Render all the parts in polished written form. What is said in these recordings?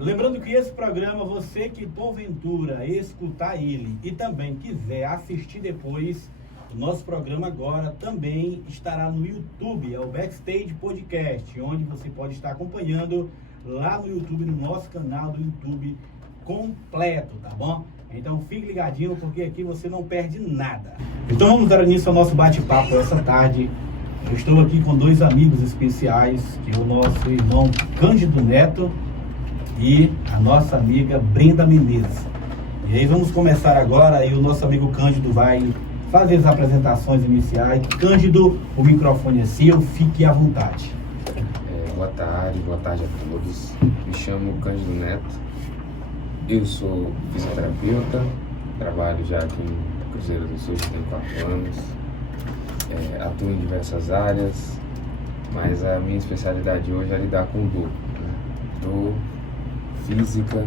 Lembrando que esse programa, você que porventura escutar ele e também quiser assistir depois, o nosso programa agora também estará no YouTube, é o Backstage Podcast, onde você pode estar acompanhando lá no YouTube, no nosso canal do YouTube completo, tá bom? Então fique ligadinho, porque aqui você não perde nada. Então vamos dar início ao nosso bate-papo essa tarde. Eu estou aqui com dois amigos especiais, que é o nosso irmão Cândido Neto e a nossa amiga Brenda Menezes. E aí vamos começar agora, e o nosso amigo Cândido vai fazer as apresentações iniciais. Cândido, o microfone é seu, fique à vontade. Boa tarde a todos. Me chamo Cândido Neto. Eu sou fisioterapeuta, trabalho já aqui em Cruzeiro do Sul, tenho 4 anos. Atuo em diversas áreas, mas a minha especialidade hoje é lidar com dor, né? Dor física.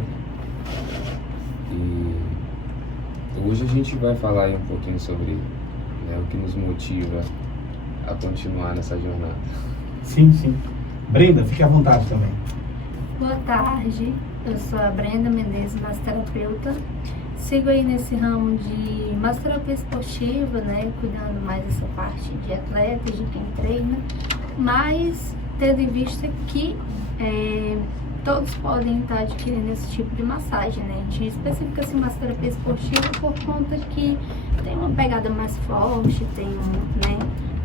E hoje a gente vai falar aí um pouquinho sobre, né, o que nos motiva a continuar nessa jornada. Sim. Brenda, fique à vontade também. Boa tarde, eu sou a Brenda Menezes, massoterapeuta. Sigo aí nesse ramo de massoterapia esportiva, né, cuidando mais dessa parte de atletas, de quem treina, mas tendo em vista que todos podem estar adquirindo esse tipo de massagem, né? A gente especifica assim massoterapia esportiva por conta que tem uma pegada mais forte, tem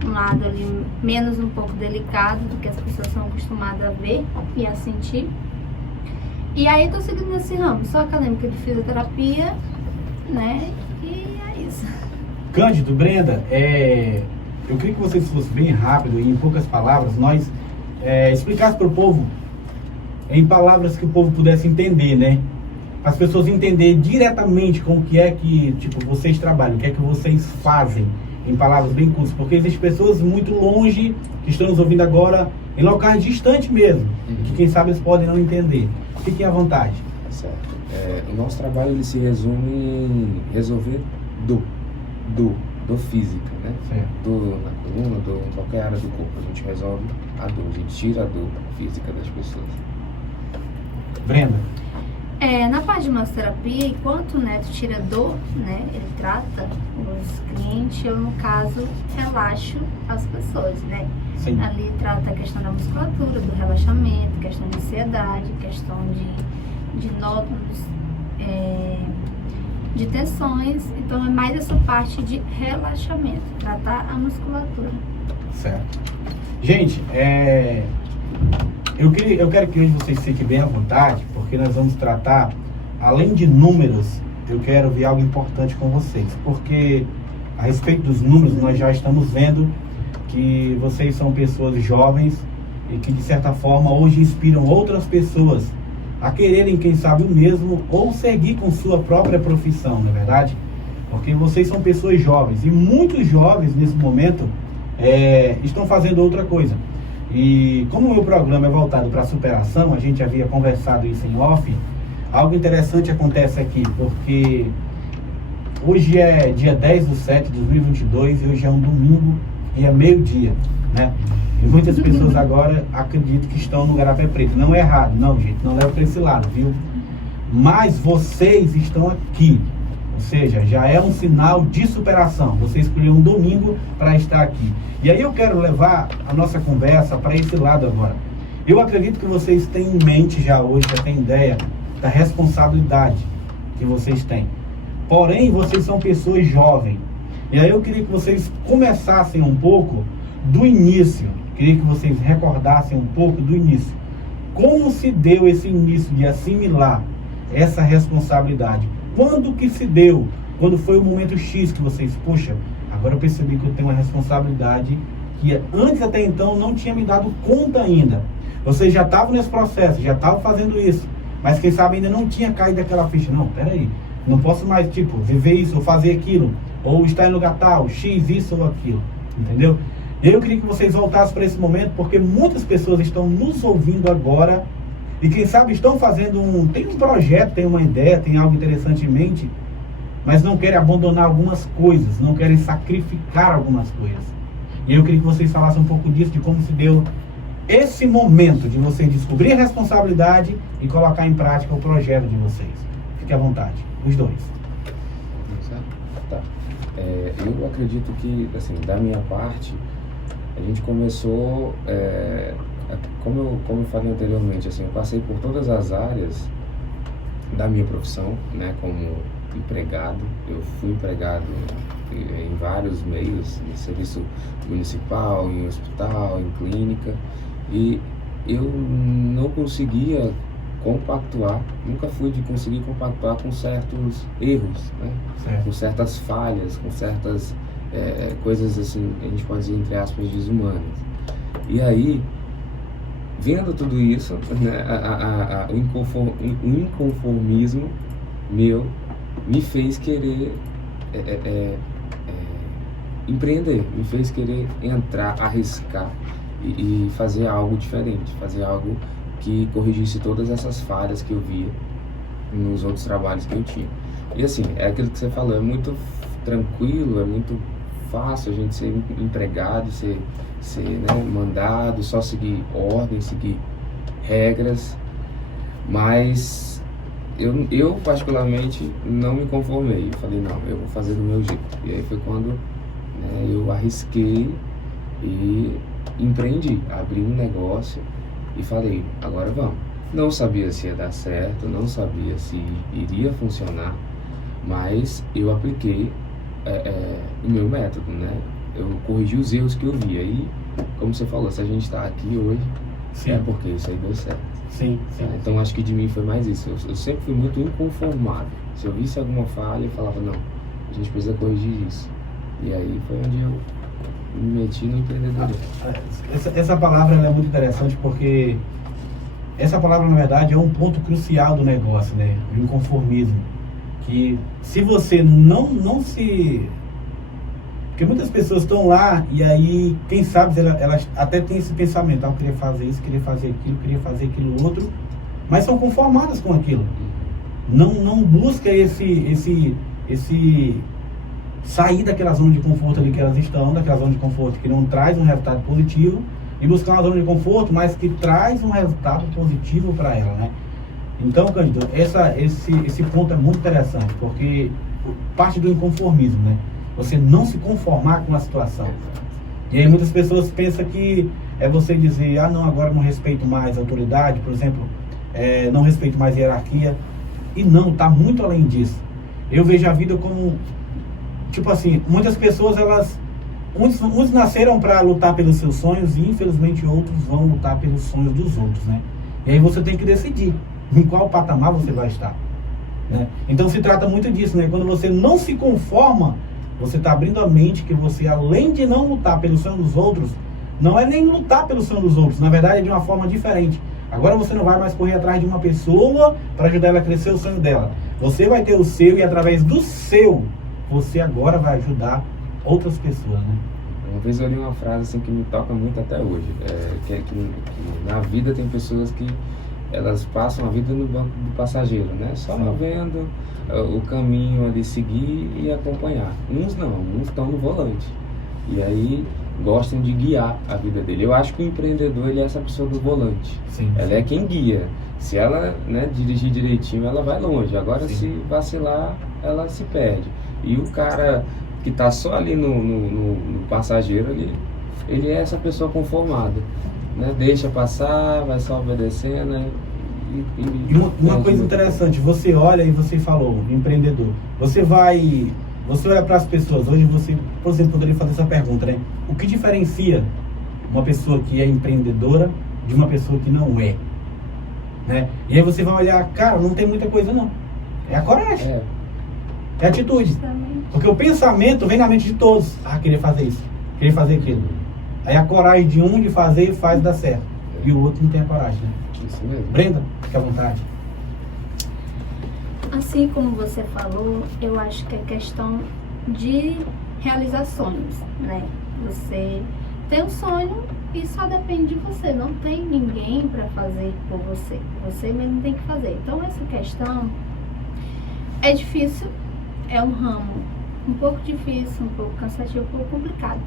um lado ali menos um pouco delicado do que as pessoas são acostumadas a ver e a sentir. E aí eu tô seguindo nesse ramo, sou acadêmica de fisioterapia, né? E é isso. Cândido, Brenda, eu queria que vocês fossem bem rápido e em poucas palavras, nós explicasse para o povo, em palavras que o povo pudesse entender, né? As pessoas entenderem diretamente com o que é que, tipo, vocês trabalham, o que é que vocês fazem, em palavras bem curtas, porque existem pessoas muito longe que estão nos ouvindo agora, em locais distantes mesmo, que quem sabe eles podem não entender. Fiquem à vontade. Certo. O nosso trabalho ele se resume em resolver dor física, né? Certo. Dor na coluna, dor em qualquer área do corpo. A gente resolve a dor, a gente tira a dor física das pessoas. Brenda. Na parte de massoterapia, enquanto o Neto tira dor, né, ele trata os clientes, eu no caso relaxo as pessoas, né? Sim. Ali trata a questão da musculatura, do relaxamento, questão de ansiedade, questão de nódulos, de tensões. Então é mais essa parte de relaxamento, tratar a musculatura. Certo. Gente, eu quero que hoje vocês fiquem bem à vontade, porque nós vamos tratar, além de números, eu quero ver algo importante com vocês, porque a respeito dos números nós já estamos vendo que vocês são pessoas jovens e que de certa forma hoje inspiram outras pessoas a quererem, quem sabe, o mesmo ou seguir com sua própria profissão, não é verdade? Porque vocês são pessoas jovens e muitos jovens nesse momento estão fazendo outra coisa. E como o meu programa é voltado para a superação, a gente havia conversado isso em off, algo interessante acontece aqui, porque hoje é dia 10/7/2022 e hoje é um domingo e é meio-dia, né? E muitas pessoas agora acreditam que estão no Garapé Preto. Não é errado, não, gente, não leva para esse lado, viu? Mas vocês estão aqui, ou seja, já é um sinal de superação. Você escolheu um domingo para estar aqui. E aí eu quero levar a nossa conversa para esse lado agora. Eu acredito que vocês têm em mente já hoje, já têm ideia da responsabilidade que vocês têm. Porém, vocês são pessoas jovens. E aí eu queria que vocês começassem um pouco do início. Queria que vocês recordassem um pouco do início. Como se deu esse início de assimilar essa responsabilidade? Quando que se deu? Quando foi o momento X que vocês, poxa, agora eu percebi que eu tenho uma responsabilidade que antes até então não tinha me dado conta ainda. Vocês já estavam nesse processo, já estavam fazendo isso, mas quem sabe ainda não tinha caído aquela ficha. Não, peraí, não posso mais, tipo, viver isso ou fazer aquilo, ou estar em lugar tal, X, isso ou aquilo, entendeu? Eu queria que vocês voltassem para esse momento, porque muitas pessoas estão nos ouvindo agora e quem sabe estão fazendo tem um projeto, tem uma ideia, tem algo interessante em mente, mas não querem abandonar algumas coisas, não querem sacrificar algumas coisas. E eu queria que vocês falassem um pouco disso, de como se deu esse momento de vocês descobrir a responsabilidade e colocar em prática o projeto de vocês. Fique à vontade, os dois. Tá. Eu acredito que, assim, da minha parte, a gente começou, como eu falei anteriormente, assim, eu passei por todas as áreas da minha profissão, né, como empregado. Eu fui empregado em vários meios, em serviço municipal, em hospital, em clínica, e eu não conseguia compactuar, nunca fui de conseguir compactuar com certos erros, né? Com certas falhas, com certas coisas assim, a gente pode dizer entre aspas, desumanas. E aí, vendo tudo isso, né, o inconformismo meu me fez querer empreender, me fez querer entrar, arriscar e fazer algo diferente, fazer algo que corrigisse todas essas falhas que eu via nos outros trabalhos que eu tinha. E assim, é aquilo que você falou, é muito tranquilo, é muito fácil a gente ser empregado, ser né, mandado, só seguir ordens, seguir regras, mas eu particularmente não me conformei. Eu falei, não, eu vou fazer do meu jeito. E aí foi quando, né, eu arrisquei e empreendi, abri um negócio e falei, agora vamos. Não sabia se ia dar certo, não sabia se iria funcionar, mas eu apliquei o meu método, né? Eu corrigi os erros que eu via. E, como você falou, se a gente está aqui hoje, sim, é porque isso aí deu certo. Sim, sim. Então, acho que de mim foi mais isso. Eu sempre fui muito inconformado. Se eu visse alguma falha, eu falava, não, a gente precisa corrigir isso. E aí foi onde eu me meti no empreendedorismo. Essa palavra ela é muito interessante porque essa palavra, na verdade, é um ponto crucial do negócio, né? O inconformismo. Que se você não se... Porque muitas pessoas estão lá e aí, quem sabe, elas até têm esse pensamento, eu queria fazer isso, queria fazer aquilo outro, mas são conformadas com aquilo. Não busca esse sair daquela zona de conforto ali que elas estão, daquela zona de conforto que não traz um resultado positivo, e buscar uma zona de conforto, mas que traz um resultado positivo para ela, né? Então, Cândido, esse ponto é muito interessante, porque parte do inconformismo, né? Você não se conformar com a situação. E aí muitas pessoas pensam que é você dizer, não, agora não respeito mais a autoridade, por exemplo, não respeito mais a hierarquia. E não, está muito além disso. Eu vejo a vida como, tipo assim, muitas pessoas, uns nasceram para lutar pelos seus sonhos e infelizmente outros vão lutar pelos sonhos dos outros, né? E aí você tem que decidir em qual patamar você vai estar, né? Então se trata muito disso, né? Quando você não se conforma, você está abrindo a mente que você, além de não lutar pelo sonho dos outros, não é nem lutar pelo sonho dos outros, na verdade é de uma forma diferente. Agora você não vai mais correr atrás de uma pessoa para ajudar ela a crescer o sonho dela. Você vai ter o seu e através do seu, você agora vai ajudar outras pessoas, né? Uma vez eu li uma frase assim que me toca muito até hoje, que na vida tem pessoas que elas passam a vida no banco do passageiro, né? Só vendo o caminho ali seguir e acompanhar. Uns não, uns estão no volante. E aí gostam de guiar a vida dele. Eu acho que o empreendedor, ele é essa pessoa do volante. Sim. Ela é quem guia. Se ela, né, dirigir direitinho, ela vai longe. Agora, sim, se vacilar, ela se perde. E o cara que está só ali no passageiro, ele é essa pessoa conformada, né? Deixa passar, vai só obedecendo, né? E uma coisa interessante, você olha e você falou, empreendedor, você olha para as pessoas, hoje você, por exemplo, poderia fazer essa pergunta, né? O que diferencia uma pessoa que é empreendedora de uma pessoa que não é, né? E aí você vai olhar, cara, não tem muita coisa não, é a coragem, é a atitude, porque o pensamento vem na mente de todos, queria fazer isso, queria fazer aquilo, aí a coragem de um de fazer faz dar certo, e o outro não tem a coragem, né? Isso mesmo. Brenda, fique à vontade. Assim como você falou, eu acho que é questão de realizar sonhos, né? Você tem um sonho e só depende de você, não tem ninguém para fazer por você, você mesmo tem que fazer. Então essa questão é difícil, é um ramo um pouco difícil, um pouco cansativo, um pouco complicado,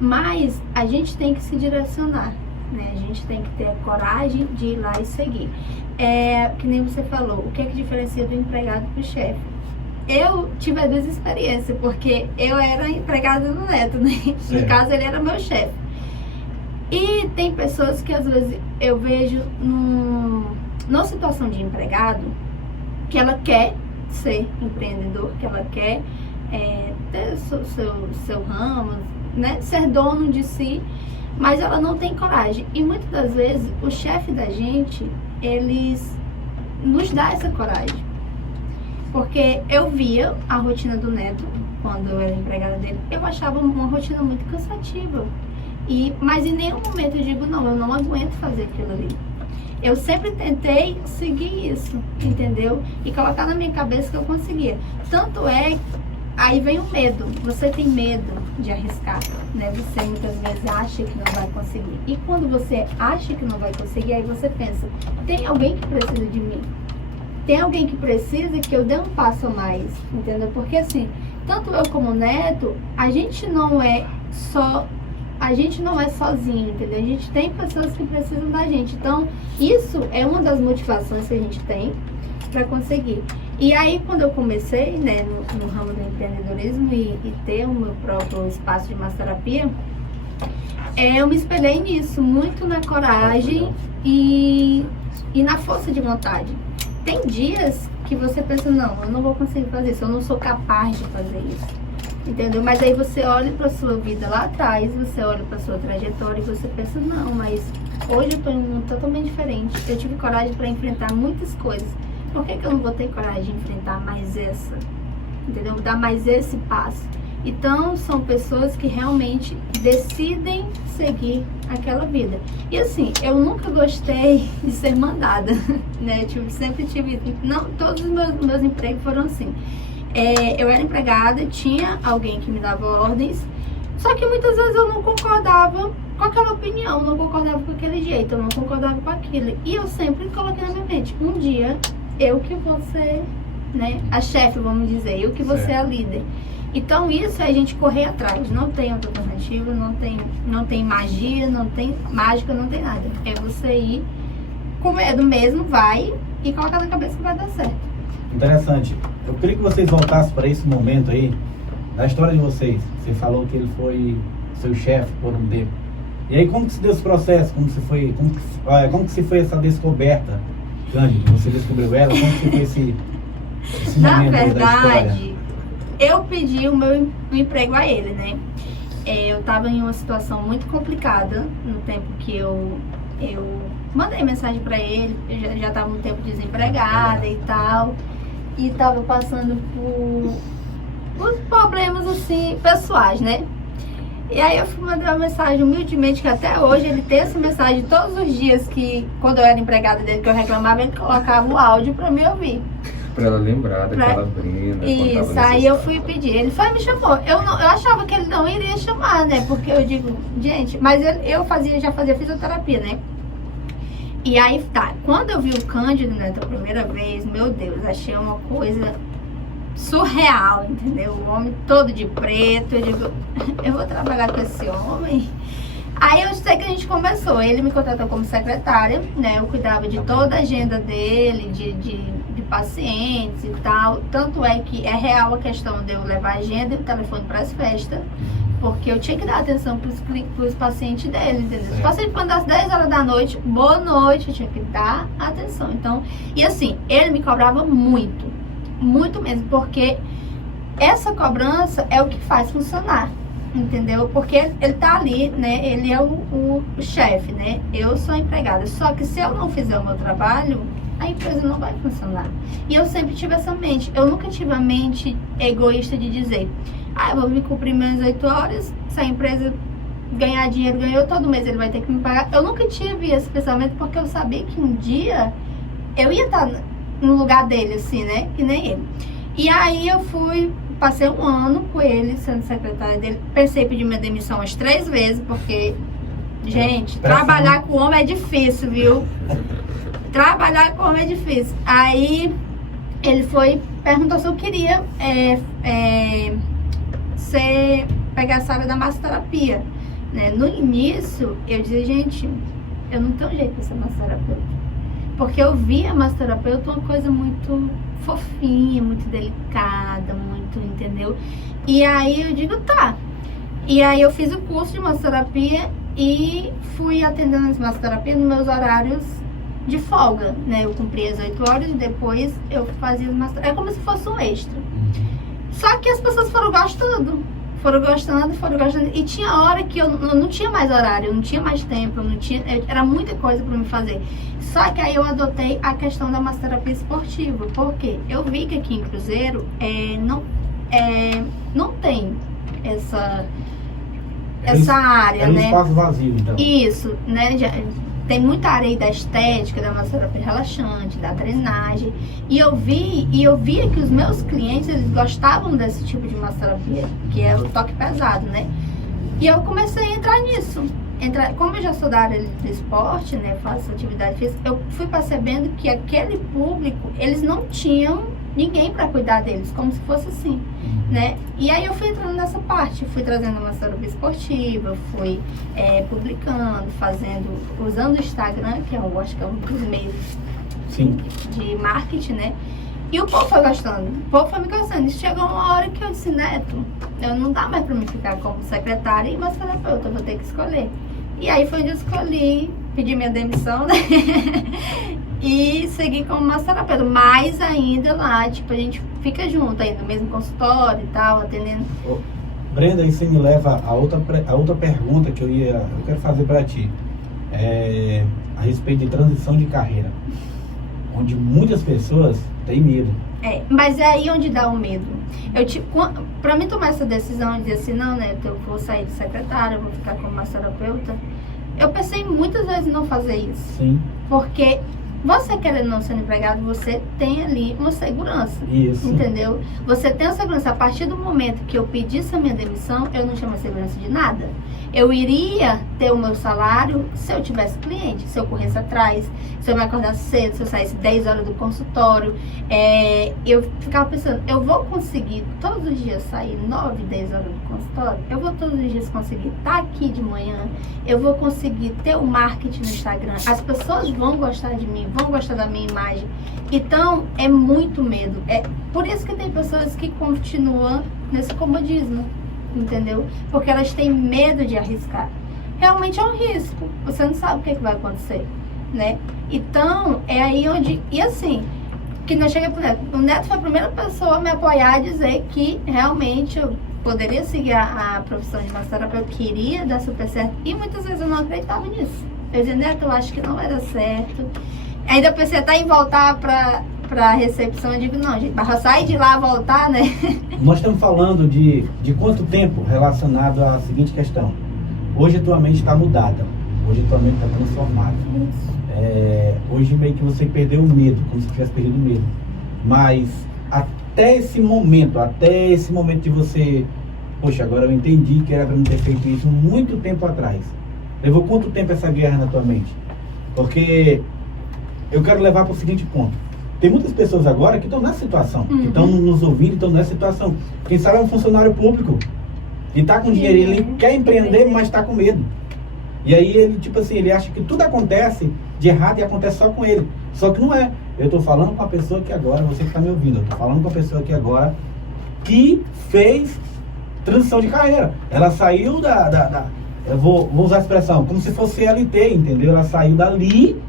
mas a gente tem que se direcionar, né? A gente tem que ter a coragem de ir lá e seguir. Que nem você falou, o que é que diferencia do empregado pro chefe? Eu tive as duas experiências, porque eu era empregada do Neto, né? Certo. No caso, ele era meu chefe. E tem pessoas que às vezes eu vejo numa situação de empregado, que ela quer ser empreendedor, que ela quer ter seu ramo, né? Ser dono de si, mas ela não tem coragem. E muitas das vezes o chefe da gente, eles nos dá essa coragem. Porque eu via a rotina do Neto, quando eu era empregada dele, eu achava uma rotina muito cansativa. Mas em nenhum momento eu digo, não, eu não aguento fazer aquilo ali. Eu sempre tentei seguir isso, entendeu? E colocar na minha cabeça que eu conseguia. Tanto é, aí vem o medo. Você tem medo de arriscar, né? Você muitas vezes acha que não vai conseguir. E quando você acha que não vai conseguir, aí você pensa, tem alguém que precisa de mim. Tem alguém que precisa que eu dê um passo a mais, entendeu? Porque assim, tanto eu como o Neto, a gente não é sozinho, entendeu? A gente tem pessoas que precisam da gente. Então, isso é uma das motivações que a gente tem para conseguir. E aí, quando eu comecei, né, no ramo do empreendedorismo e ter o meu próprio espaço de massoterapia, eu me espelhei nisso, muito na coragem e na força de vontade. Tem dias que você pensa, não, eu não vou conseguir fazer isso, eu não sou capaz de fazer isso, entendeu? Mas aí você olha para sua vida lá atrás, você olha para sua trajetória e você pensa, não, mas hoje eu estou em um mundo totalmente diferente, eu tive coragem para enfrentar muitas coisas, por que eu não vou ter coragem de enfrentar mais essa, entendeu? Dar mais esse passo. Então, são pessoas que realmente decidem seguir aquela vida. E assim, eu nunca gostei de ser mandada, né? Sempre tive... Não, todos os meus empregos foram assim. Eu era empregada, tinha alguém que me dava ordens, só que muitas vezes eu não concordava com aquela opinião, não concordava com aquele jeito, eu não concordava com aquilo. E eu sempre coloquei na minha mente, um dia, eu que vou ser, né, a chefe, vamos dizer, eu que vou ser a líder. Então isso é a gente correr atrás, não tem outra alternativa, não tem magia, não tem mágica, não tem nada. É você ir com medo mesmo, vai e colocar na cabeça que vai dar certo. Interessante. Eu queria que vocês voltassem para esse momento aí, da história de vocês. Você falou que ele foi seu chefe por um tempo. E aí como que se deu esse processo? Como que se foi essa descoberta, Cândido? Você descobriu ela? Como que foi esse Na momento aí da história? verdade, eu pedi o meu emprego a ele, né? Eu estava em uma situação muito complicada no tempo que eu mandei mensagem para ele. Eu já estava um tempo desempregada e tal. E estava passando por uns problemas assim, pessoais, né? E aí eu fui mandar uma mensagem humildemente, que até hoje ele tem essa mensagem todos os dias, que quando eu era empregada dele, que eu reclamava, ele colocava o áudio para me ouvir. Pra ela lembrar daquela Brenda. Isso, aí eu fui pedir. Ele foi e me chamou. Eu achava que ele não iria chamar, né? Porque eu digo, gente, mas já fazia fisioterapia, né? E aí, tá, quando eu vi o Cândido, né, da primeira vez, meu Deus, achei uma coisa surreal, entendeu? O homem todo de preto, eu digo, eu vou trabalhar com esse homem. Aí eu sei que a gente conversou, ele me contratou como secretária, né? Eu cuidava de toda a agenda dele, de pacientes e tal. Tanto é que é real a questão de eu levar a agenda e o telefone para as festas, porque eu tinha que dar atenção para os pacientes dele, entendeu? Os pacientes, quando das 10 horas da noite, boa noite, eu tinha que dar atenção. Então, e assim, ele me cobrava muito, muito mesmo, porque essa cobrança é o que faz funcionar. Entendeu? Porque ele tá ali, né? Ele é o chefe, né? Eu sou a empregada. Só que se eu não fizer o meu trabalho, a empresa não vai funcionar. E eu sempre tive essa mente. Eu nunca tive a mente egoísta de dizer, eu vou me cumprir minhas 8 horas, se a empresa ganhar dinheiro, ganhou, todo mês ele vai ter que me pagar. Eu nunca tive esse pensamento, porque eu sabia que um dia eu ia estar no lugar dele, assim, né? Que nem ele. E aí eu passei um ano com ele, sendo secretária dele. Pensei em pedir minha demissão umas 3 vezes, porque, gente, trabalhar com homem é difícil, viu? Trabalhar com homem é difícil. Aí ele perguntou se eu queria pegar essa área da massoterapia, né? No início, eu dizia, gente, eu não tenho jeito de ser massoterapeuta. Porque eu vi a massoterapeuta uma coisa muito fofinha, muito delicada, muito, entendeu? E aí eu digo, tá. E aí eu fiz o curso de massoterapia e fui atendendo as massoterapias nos meus horários de folga, né? Eu cumpria as 8 horas e depois eu fazia as massoterapias. É como se fosse um extra. Só que as pessoas foram gostando. Foram gostando. E tinha hora que eu não tinha mais horário, eu não tinha mais tempo, era muita coisa para me fazer. Só que aí eu adotei a questão da massoterapia esportiva. Por quê? Eu vi que aqui em Cruzeiro não tem essa área, era um né? espaço vazio, então. Isso, né? Tem muita área aí da estética, da massoterapia relaxante, da drenagem. E eu via que os meus clientes, eles gostavam desse tipo de massoterapia, que é o toque pesado, né? E eu comecei a entrar nisso. Como eu já sou da área do esporte, né? Faço atividade física, eu fui percebendo que aquele público, eles não tinham ninguém para cuidar deles, como se fosse assim, né? E aí eu fui entrando nessa parte, fui trazendo uma massoterapia esportiva, fui publicando, usando o Instagram, que eu acho que é um dos meios de marketing, né? E o povo foi gostando, o povo foi me gostando. E chegou uma hora que eu disse, Neto, não dá mais para mim ficar como secretária e massoterapeuta, eu vou ter que escolher. E aí foi onde eu escolhi, pedi minha demissão, né? E segui como massoterapeuta, mas ainda lá, tipo, a gente fica junto aí no mesmo consultório e tal, atendendo. Brenda, isso me leva a outra pergunta que eu quero fazer para ti, a respeito de transição de carreira, onde muitas pessoas têm medo. Mas é aí onde dá o medo. Para mim tomar essa decisão de dizer assim, não, né, eu vou sair de secretária, eu vou ficar como massoterapeuta, eu pensei muitas vezes em não fazer isso. Sim. Porque você querendo não ser empregado, você tem ali uma segurança. Isso. Entendeu? Você tem a segurança. A partir do momento que eu pedisse a minha demissão, eu não tinha mais segurança de nada. Eu iria ter o meu salário se eu tivesse cliente, se eu corresse atrás, se eu me acordasse cedo, se eu saísse 10 horas do consultório. Eu ficava pensando, eu vou conseguir todos os dias sair 9, 10 horas do consultório? Eu vou todos os dias conseguir estar aqui de manhã? Eu vou conseguir ter o marketing no Instagram? As pessoas vão gostar de mim, vão gostar da minha imagem? Então, é muito medo. Por isso que tem pessoas que continuam nesse comodismo, entendeu? Porque elas têm medo de arriscar. Realmente é um risco. Você não sabe o que vai acontecer, né? Então, é aí onde... E assim, que nós chegamos pro Neto. O Neto foi a primeira pessoa a me apoiar, a dizer que realmente eu poderia seguir a profissão de massoterapeuta, eu queria dar super certo. E muitas vezes eu não acreditava nisso. Eu dizia, Neto, eu acho que não vai dar certo. Ainda pensei até em voltar para a recepção. Eu digo, não, gente, mas sair de lá, voltar, né? Nós estamos falando de quanto tempo relacionado à seguinte questão. Hoje a tua mente está mudada. Hoje a tua mente está transformada. Hoje meio que você perdeu o medo, como se tivesse perdido o medo. Mas até esse momento de você... Poxa, agora eu entendi que era para não ter feito isso muito tempo atrás. Levou quanto tempo essa guerra na tua mente? Porque eu quero levar para o seguinte ponto. Tem muitas pessoas agora que estão nessa situação, que estão nos ouvindo, estão nessa situação. Quem sabe é um funcionário público e está com dinheiro, ele quer empreender, mas está com medo. E aí ele, tipo assim, ele acha que tudo acontece de errado e acontece só com ele. Só que não é. Eu estou falando com a pessoa que agora, você que está me ouvindo, eu estou falando com a pessoa que agora que fez transição de carreira. Ela saiu eu vou usar a expressão, como se fosse CLT, entendeu? Ela saiu dali,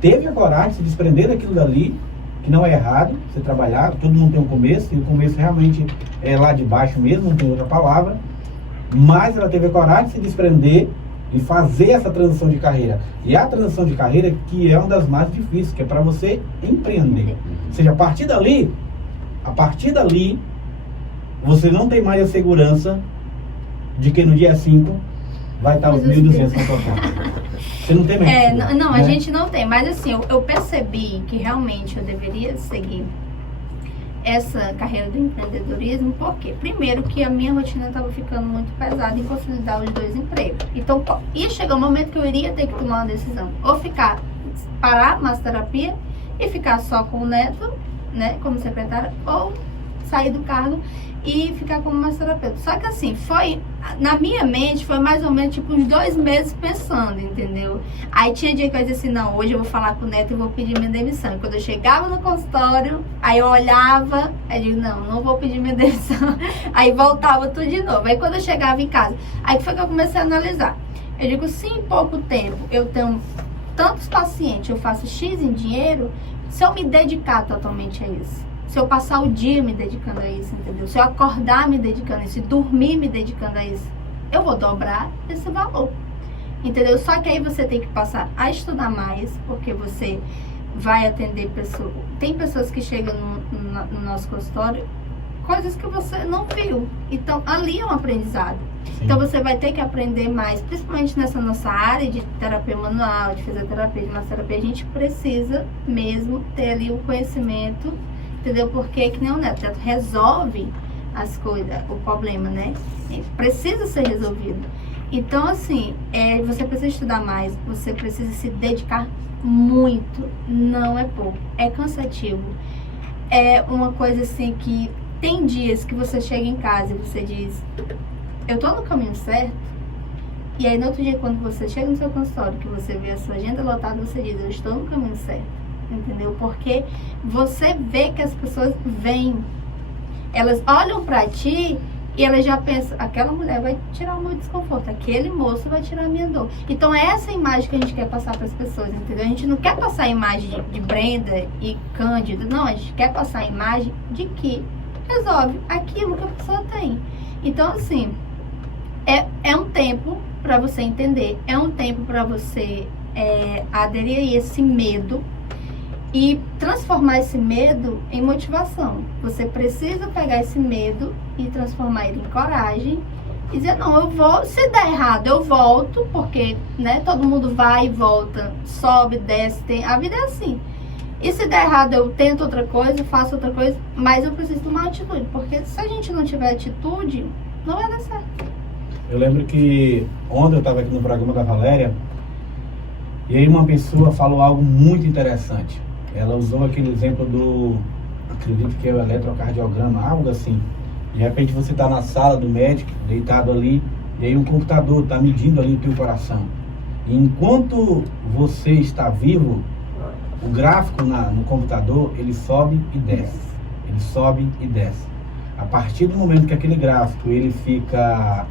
teve a coragem de se desprender daquilo dali, que não é errado você trabalhar, todo mundo tem um começo, e o começo realmente é lá de baixo mesmo, não tem outra palavra, mas ela teve a coragem de se desprender e fazer essa transição de carreira. E a transição de carreira que é uma das mais difíceis, que é para você empreender. Ou seja, a partir dali, você não tem mais a segurança de que no dia 5 vai estar os 1.200 na sua conta. Você não tem mais. Não, a gente não tem. Mas assim, eu percebi que realmente eu deveria seguir essa carreira do empreendedorismo, porque primeiro que a minha rotina estava ficando muito pesada em conciliar os 2 empregos. Então, ia chegar um momento que eu iria ter que tomar uma decisão. Ou parar a massoterapia e ficar só com o Neto, né, como secretária, ou sair do cargo e ficar como massoterapeuta. Só que assim, na minha mente, foi mais ou menos tipo uns 2 meses pensando, entendeu? Aí tinha dia que eu dizia assim, não, hoje eu vou falar com o Neto e vou pedir minha demissão. E quando eu chegava no consultório, aí eu olhava, aí eu digo, não vou pedir minha demissão. Aí voltava tudo de novo. Aí quando eu chegava em casa, aí foi que eu comecei a analisar. Eu digo, se em pouco tempo eu tenho tantos pacientes, eu faço X em dinheiro, se eu me dedicar totalmente a isso, se eu passar o dia me dedicando a isso, entendeu? Se eu acordar me dedicando a isso, e dormir me dedicando a isso, eu vou dobrar esse valor, entendeu? Só que aí você tem que passar a estudar mais, porque você vai atender pessoas. Tem pessoas que chegam no nosso consultório, coisas que você não viu. Então, ali é um aprendizado. Sim. Então, você vai ter que aprender mais, principalmente nessa nossa área de terapia manual, de fisioterapia, de massoterapia, a gente precisa mesmo ter ali o conhecimento, entendeu? Porque, que nem o Neto resolve as coisas, o problema, né? Precisa ser resolvido. Então, assim, você precisa estudar mais, você precisa se dedicar muito, não é pouco, é cansativo. É uma coisa assim que tem dias que você chega em casa e você diz, eu tô no caminho certo, e aí no outro dia quando você chega no seu consultório, que você vê a sua agenda lotada, você diz, eu estou no caminho certo, entendeu? Porque você vê que as pessoas vêm, elas olham pra ti e elas já pensam, aquela mulher vai tirar o meu desconforto, aquele moço vai tirar a minha dor. Então é essa imagem que a gente quer passar para as pessoas, entendeu? A gente não quer passar a imagem de Brenda e Cândido, não, a gente quer passar a imagem de que resolve aquilo que a pessoa tem. Então, assim, é um tempo para você entender, é um tempo para você aderir a esse medo e transformar esse medo em motivação. Você precisa pegar esse medo e transformar ele em coragem e dizer, não, eu vou, se der errado eu volto, porque, né, todo mundo vai e volta, sobe, desce, a vida é assim. E se der errado eu tento outra coisa, faço outra coisa, mas eu preciso tomar atitude, porque se a gente não tiver atitude, não vai dar certo. Eu lembro que ontem eu estava aqui no programa da Valéria, e aí uma pessoa falou algo muito interessante. Ela usou aquele exemplo do, acredito que é o eletrocardiograma, algo assim. De repente você está na sala do médico, deitado ali, e aí um computador está medindo ali o teu coração. E enquanto você está vivo, o gráfico no computador, ele sobe e desce. Ele sobe e desce. A partir do momento que aquele gráfico ele fica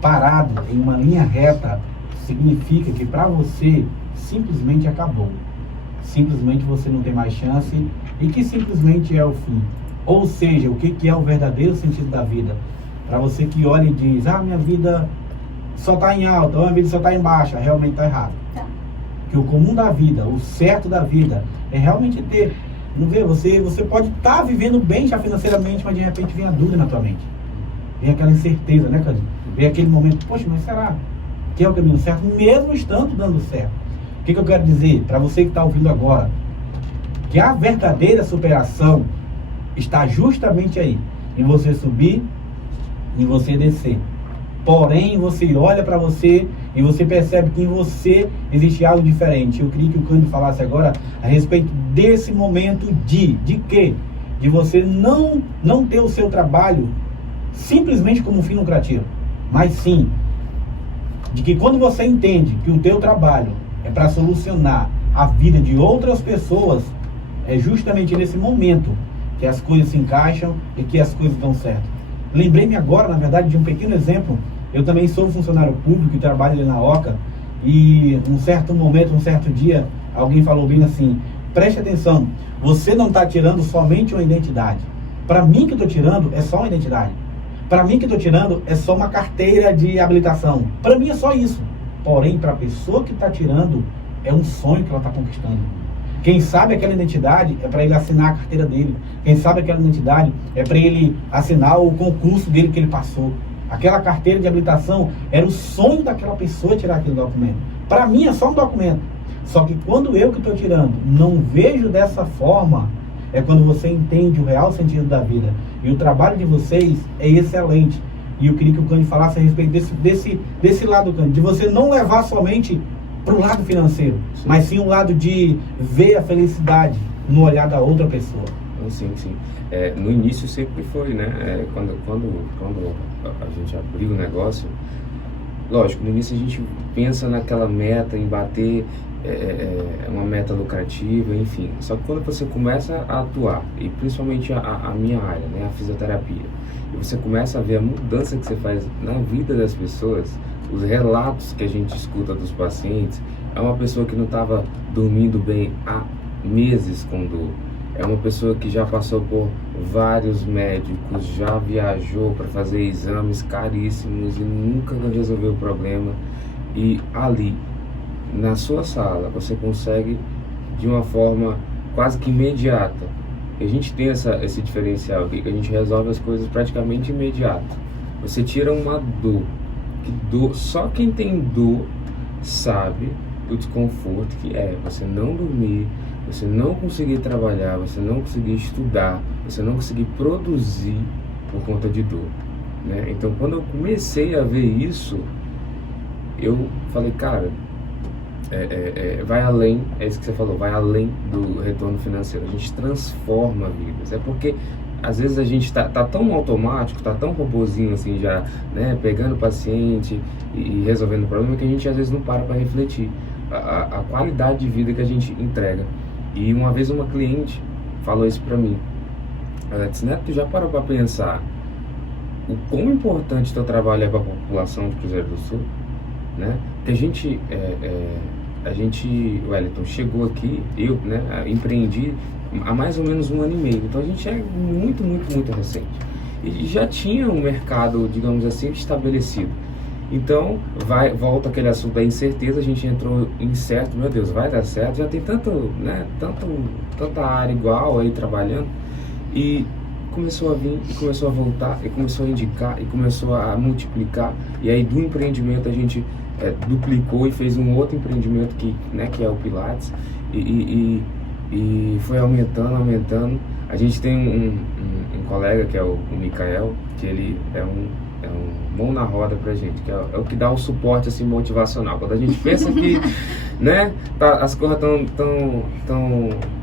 parado em uma linha reta, significa que para você simplesmente acabou. Simplesmente você não tem mais chance e que simplesmente é o fim. Ou seja, o que é o verdadeiro sentido da vida? Para você que olha e diz, minha vida só está em alta, ou minha vida só está em baixa, realmente está errado. Tá. Que o comum da vida, o certo da vida, é realmente ter. Não vê, você pode estar vivendo bem já financeiramente, mas de repente vem a dúvida na tua mente. Vem aquela incerteza, né, Cândido? Vem aquele momento, poxa, mas será que é o caminho certo? Mesmo estando dando certo. O que eu quero dizer para você que está ouvindo agora? Que a verdadeira superação está justamente aí, em você subir, em você descer. Porém, você olha para você e você percebe que em você existe algo diferente. Eu queria que o Cândido falasse agora a respeito desse momento de quê? De você não ter o seu trabalho simplesmente como um fim lucrativo, mas sim, de que quando você entende que o teu trabalho é para solucionar a vida de outras pessoas, é justamente nesse momento que as coisas se encaixam e que as coisas dão certo. Lembrei-me agora, na verdade, de um pequeno exemplo. Eu também sou funcionário público e trabalho ali na OCA, e um certo momento, um certo dia, alguém falou bem assim, preste atenção, você não está tirando somente uma identidade. Para mim que estou tirando é só uma identidade. Para mim que estou tirando é só uma carteira de habilitação. Para mim é só isso. Porém, para a pessoa que está tirando, é um sonho que ela está conquistando. Quem sabe aquela identidade é para ele assinar a carteira dele. Quem sabe aquela identidade é para ele assinar o concurso dele que ele passou. Aquela carteira de habilitação era o sonho daquela pessoa tirar aquele documento. Para mim é só um documento. Só que quando eu que estou tirando não vejo dessa forma, é quando você entende o real sentido da vida. E o trabalho de vocês é excelente. E eu queria que o Cândido falasse a respeito desse lado, Cândido, de você não levar somente para o lado financeiro, mas sim o lado de ver a felicidade no olhar da outra pessoa. sim, sim. No início sempre foi, né? Quando a gente abriu o negócio, lógico, no início a gente pensa naquela meta, em bater uma meta lucrativa, enfim. Só que quando você começa a atuar, e principalmente a minha área, né, a fisioterapia, e você começa a ver a mudança que você faz na vida das pessoas, os relatos que a gente escuta dos pacientes, é uma pessoa que não estava dormindo bem há meses com dor, é uma pessoa que já passou por vários médicos, já viajou para fazer exames caríssimos e nunca resolveu o problema, e ali, na sua sala, você consegue de uma forma quase que imediata. E a gente tem esse diferencial aqui, que a gente resolve as coisas praticamente imediato. Você tira uma dor, só quem tem dor sabe o desconforto que é você não dormir, você não conseguir trabalhar, você não conseguir estudar, você não conseguir produzir por conta de dor, né? Então, quando eu comecei a ver isso, eu falei, cara, vai além, é isso que você falou, vai além do retorno financeiro. A gente transforma vidas. É porque às vezes a gente tá tão automático, tá tão robozinho assim já, né, pegando o paciente e resolvendo o problema, que a gente às vezes não para refletir a qualidade de vida que a gente entrega. E uma vez uma cliente falou isso pra mim. Ela disse, Neto, tu já parou pra pensar o quão importante teu trabalho é pra população de Cruzeiro do Sul, né? Que a gente, Wellington, chegou aqui, eu, né, empreendi há mais ou menos 1 ano e meio, então a gente é muito, muito, muito recente. E já tinha um mercado, digamos assim, estabelecido. Então, volta aquele assunto da incerteza, a gente entrou incerto, meu Deus, vai dar certo, já tem tanta área igual aí trabalhando, e começou a vir, e começou a voltar, e começou a indicar, e começou a multiplicar, e aí do empreendimento a gente duplicou e fez um outro empreendimento que é o Pilates, e foi aumentando. A gente tem um colega que é o Mikael, que ele é um mão na roda pra gente, que é o que dá o suporte assim motivacional. Quando a gente pensa que, né, as coisas estão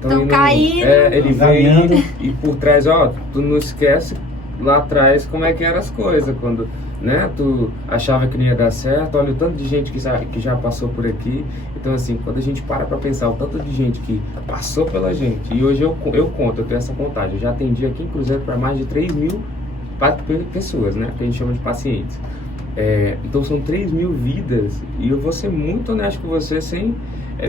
indo, caindo, ele vem e por trás, ó, tu não esquece lá atrás como é que eram as coisas, quando, né, tu achava que não ia dar certo, olha o tanto de gente que já passou por aqui. Então assim, quando a gente para pensar o tanto de gente que passou pela gente, e hoje eu tenho essa contagem, eu já atendi aqui em Cruzeiro para mais de 3.000 pessoas, né, que a gente chama de pacientes. Então são 3.000 vidas, e eu vou ser muito honesto com você sem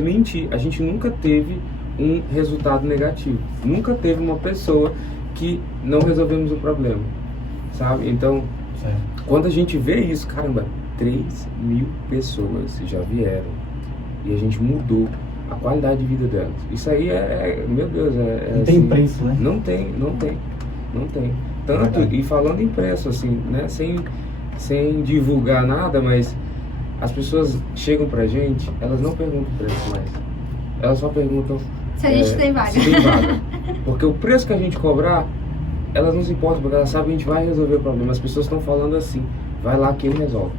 mentir, a gente nunca teve um resultado negativo, nunca teve uma pessoa que não resolvemos o problema, sabe? Então, quando a gente vê isso, caramba, 3.000 pessoas já vieram e a gente mudou a qualidade de vida delas. Isso aí meu Deus, não tem assim, preço, né? Não tem. Tanto, e falando em preço, assim, né, sem divulgar nada, mas as pessoas chegam pra gente, elas não perguntam o preço mais. Elas só perguntam se a gente tem vaga. Se tem vaga. Porque o preço que a gente cobrar, elas não se importam, porque elas sabem que a gente vai resolver o problema. As pessoas estão falando assim, vai lá que ele resolve.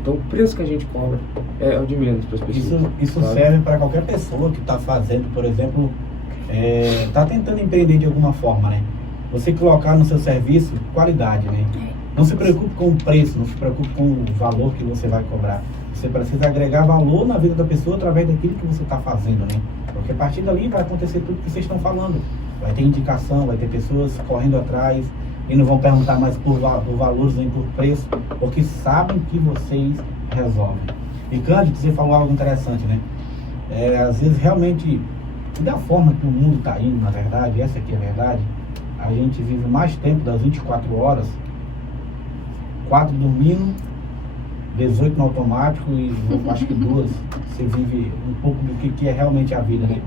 Então o preço que a gente cobra é o de menos para as pessoas. Isso serve para qualquer pessoa que está fazendo, por exemplo, está tentando empreender de alguma forma, né? Você colocar no seu serviço qualidade, né? Não se preocupe com o preço, não se preocupe com o valor que você vai cobrar. Você precisa agregar valor na vida da pessoa através daquilo que você está fazendo, né? Porque a partir dali vai acontecer tudo que vocês estão falando. Vai ter indicação, vai ter pessoas correndo atrás e não vão perguntar mais por valores nem por preço, porque sabem que vocês resolvem. E Cândido, você falou algo interessante, né? Às vezes realmente, da forma que o mundo está indo, na verdade, essa aqui é a verdade, a gente vive mais tempo das 24 horas, 4 dormindo, 18 no automático e acho que 2 você vive um pouco do que é realmente a vida, né?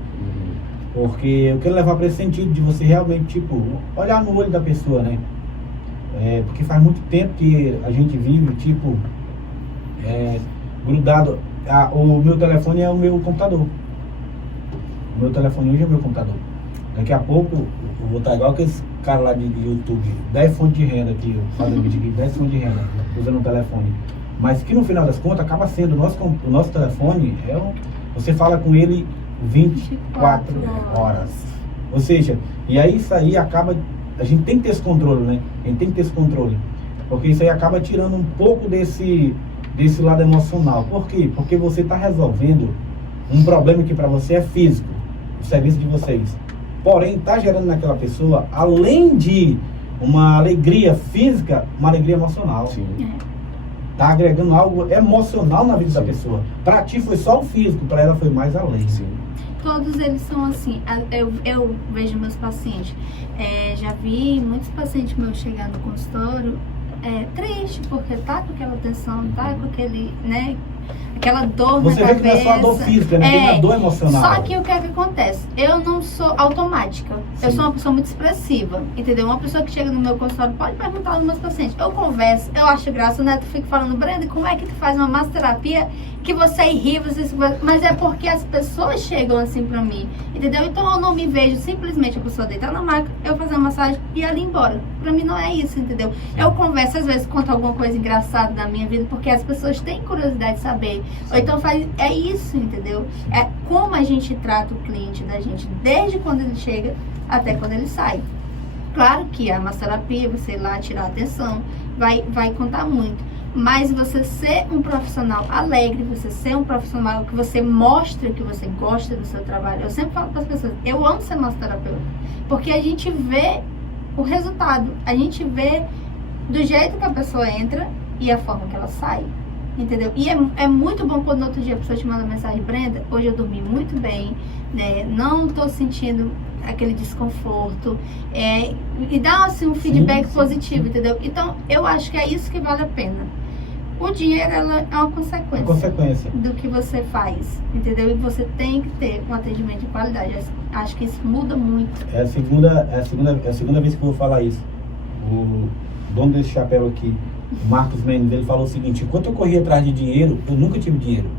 Porque eu quero levar para esse sentido de você realmente, tipo, olhar no olho da pessoa, né? Porque faz muito tempo que a gente vive, tipo, grudado. O meu telefone é o meu computador. O meu telefone hoje é o meu computador. Daqui a pouco eu vou estar igual aqueles caras lá de YouTube, 10 fontes de renda aqui, fazendo vídeo aqui, 10 fontes de renda, usando o telefone. Mas que no final das contas acaba sendo o nosso telefone, você fala com ele 24 horas. Ou seja, e aí isso aí acaba, a gente tem que ter esse controle, né? A gente tem que ter esse controle. Porque isso aí acaba tirando um pouco desse lado emocional. Por quê? Porque você está resolvendo um problema que para você é físico, o serviço de vocês. Porém, está gerando naquela pessoa, além de uma alegria física, uma alegria emocional. Sim. Está agregando algo emocional na vida da pessoa. Para ti foi só o físico, para ela foi mais além. Sim. Todos eles são assim. Eu vejo meus pacientes. Já vi muitos pacientes meus chegar no consultório triste, porque tá com aquela tensão, tá com aquele, né? Aquela dor Você na vê cabeça. que não é só a dor física, né? Tem a dor emocional. Só que o que é que acontece? Eu não sou automática. Eu Sim. sou uma pessoa muito expressiva, entendeu? Uma pessoa que chega no meu consultório pode perguntar aos meus pacientes. Eu converso, eu acho graça, o Neto fica falando, Brenda, como é que tu faz uma massoterapia que você ri, mas é porque as pessoas chegam assim pra mim, entendeu? Então eu não me vejo simplesmente a pessoa deitar na maca, eu fazer uma massagem e ela ir embora. Pra mim não é isso, entendeu? Eu converso, às vezes, conto alguma coisa engraçada da minha vida, porque as pessoas têm curiosidade de saber. Ou então é isso, entendeu? É como a gente trata o cliente da gente desde quando ele chega até quando ele sai. Claro que a massoterapia, você ir lá tirar a atenção, vai contar muito. Mas você ser um profissional alegre, você ser um profissional que você mostra que você gosta do seu trabalho. Eu sempre falo para as pessoas, eu amo ser massoterapeuta, porque a gente vê o resultado, a gente vê do jeito que a pessoa entra e a forma que ela sai. Entendeu? E é muito bom quando no outro dia a pessoa te manda mensagem, Brenda, hoje eu dormi muito bem, né? Não tô sentindo aquele desconforto, e dá assim um feedback positivo, entendeu? Então eu acho que é isso que vale a pena. O dinheiro ela é uma consequência do que você faz, entendeu? E você tem que ter um atendimento de qualidade. Acho que isso muda muito. É a segunda vez que eu vou falar isso. O dono desse chapéu aqui, o Marcos Mendes, ele falou o seguinte: enquanto eu corria atrás de dinheiro, eu nunca tive dinheiro.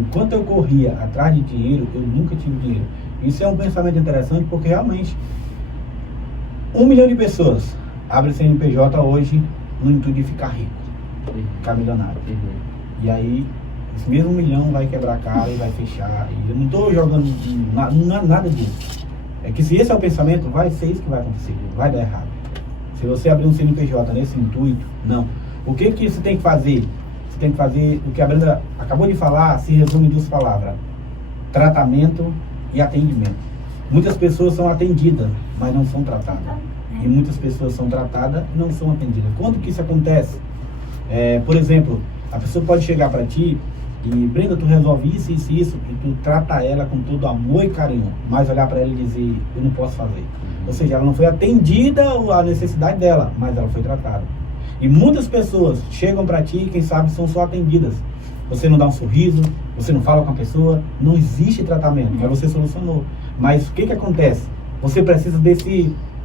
Enquanto eu corria atrás de dinheiro, eu nunca tive dinheiro. Isso é um pensamento interessante, porque realmente 1 milhão de pessoas abrem CNPJ hoje no intuito de ficar rico, ficar milionário. E aí, esse mesmo 1 milhão vai quebrar a cara e vai fechar. E eu não estou jogando nada disso. É que se esse é o pensamento, vai ser isso que vai acontecer, vai dar errado. Se você abrir um CNPJ nesse intuito, não. O que você tem que fazer? Você tem que fazer o que a Brenda acabou de falar, se resume em 2 palavras: tratamento e atendimento. Muitas pessoas são atendidas, mas não são tratadas. E muitas pessoas são tratadas e não são atendidas. Quando que isso acontece? Por exemplo, a pessoa pode chegar para ti e, Brenda, tu resolve isso, isso, isso, e tu trata ela com todo amor e carinho, mas olhar para ela e dizer, eu não posso fazer. Ou seja, ela não foi atendida a necessidade dela, mas ela foi tratada. E muitas pessoas chegam para ti e, quem sabe, são só atendidas. Você não dá um sorriso, você não fala com a pessoa, não existe tratamento, mas você solucionou. Mas o que acontece? Você precisa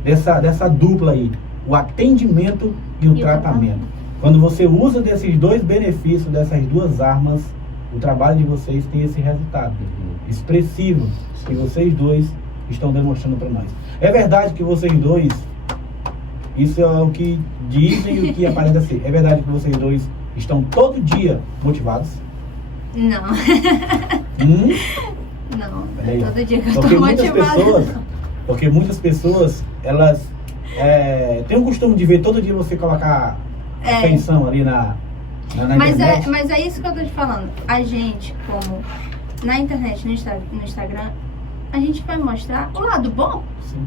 dessa dupla aí, o atendimento e o tratamento. Quando você usa desses 2 benefícios, dessas 2 armas, o trabalho de vocês tem esse resultado expressivo que vocês 2 estão demonstrando para nós. É verdade que vocês 2, isso é o que dizem e o que aparenta ser. É verdade que vocês 2 estão todo dia motivados? Não. Não, Aí, todo dia que eu estou motivada. Porque muitas pessoas, elas têm o costume de ver todo dia você colocar atenção ali na internet. Mas é isso que eu tô te falando. A gente, como na internet, no Instagram, a gente vai mostrar o lado bom, Sim.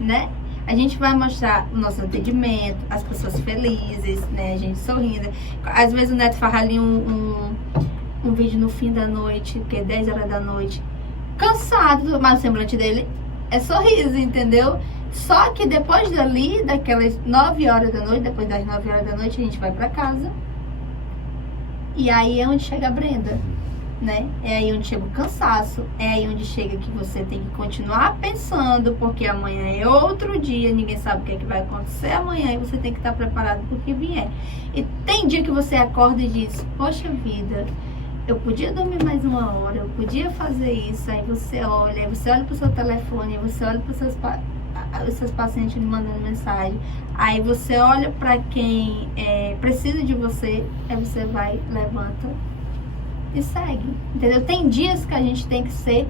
né? A gente vai mostrar o nosso atendimento, as pessoas felizes, né? A gente sorrindo. Às vezes o Neto faz ali um vídeo no fim da noite, que é 10 horas da noite, cansado, mas o semblante dele é sorriso, entendeu? Só que depois dali, daquelas 9 horas da noite, depois das 9 horas da noite, a gente vai pra casa. E aí é onde chega a Brenda, né? É aí onde chega o cansaço, é aí onde chega que você tem que continuar pensando, porque amanhã é outro dia, ninguém sabe o que é que vai acontecer amanhã e você tem que estar preparado para o que vier. E tem dia que você acorda e diz, poxa vida, eu podia dormir mais 1 hora, eu podia fazer isso, aí você olha para o seu telefone, aí você olha para os seus pacientes lhe mandando mensagem, aí você olha para quem precisa de você, aí você vai, levanta e segue, entendeu? Tem dias que a gente tem que ser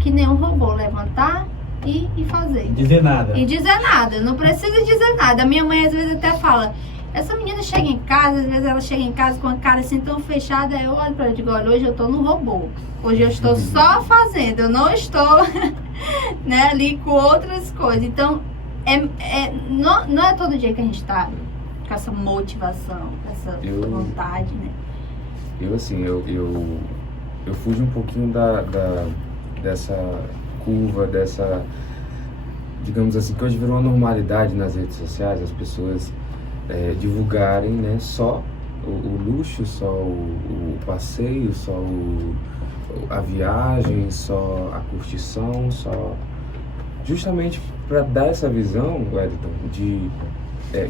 que nem um robô, levantar, e fazer. Dizer nada. E dizer nada, não precisa dizer nada. A minha mãe às vezes até fala, essa menina chega em casa, às vezes ela chega em casa com a cara assim tão fechada, eu olho pra ela e digo, olha, hoje eu tô no robô. Hoje eu estou só fazendo, eu não estou né, ali com outras coisas. Então, não é todo dia que a gente tá com essa motivação, com essa vontade, né? Eu fujo um pouquinho dessa curva, dessa, digamos assim, que hoje virou uma normalidade nas redes sociais, as pessoas divulgarem, né, só o luxo, só o passeio, só a viagem, só a curtição, só justamente para dar essa visão, Wellington, de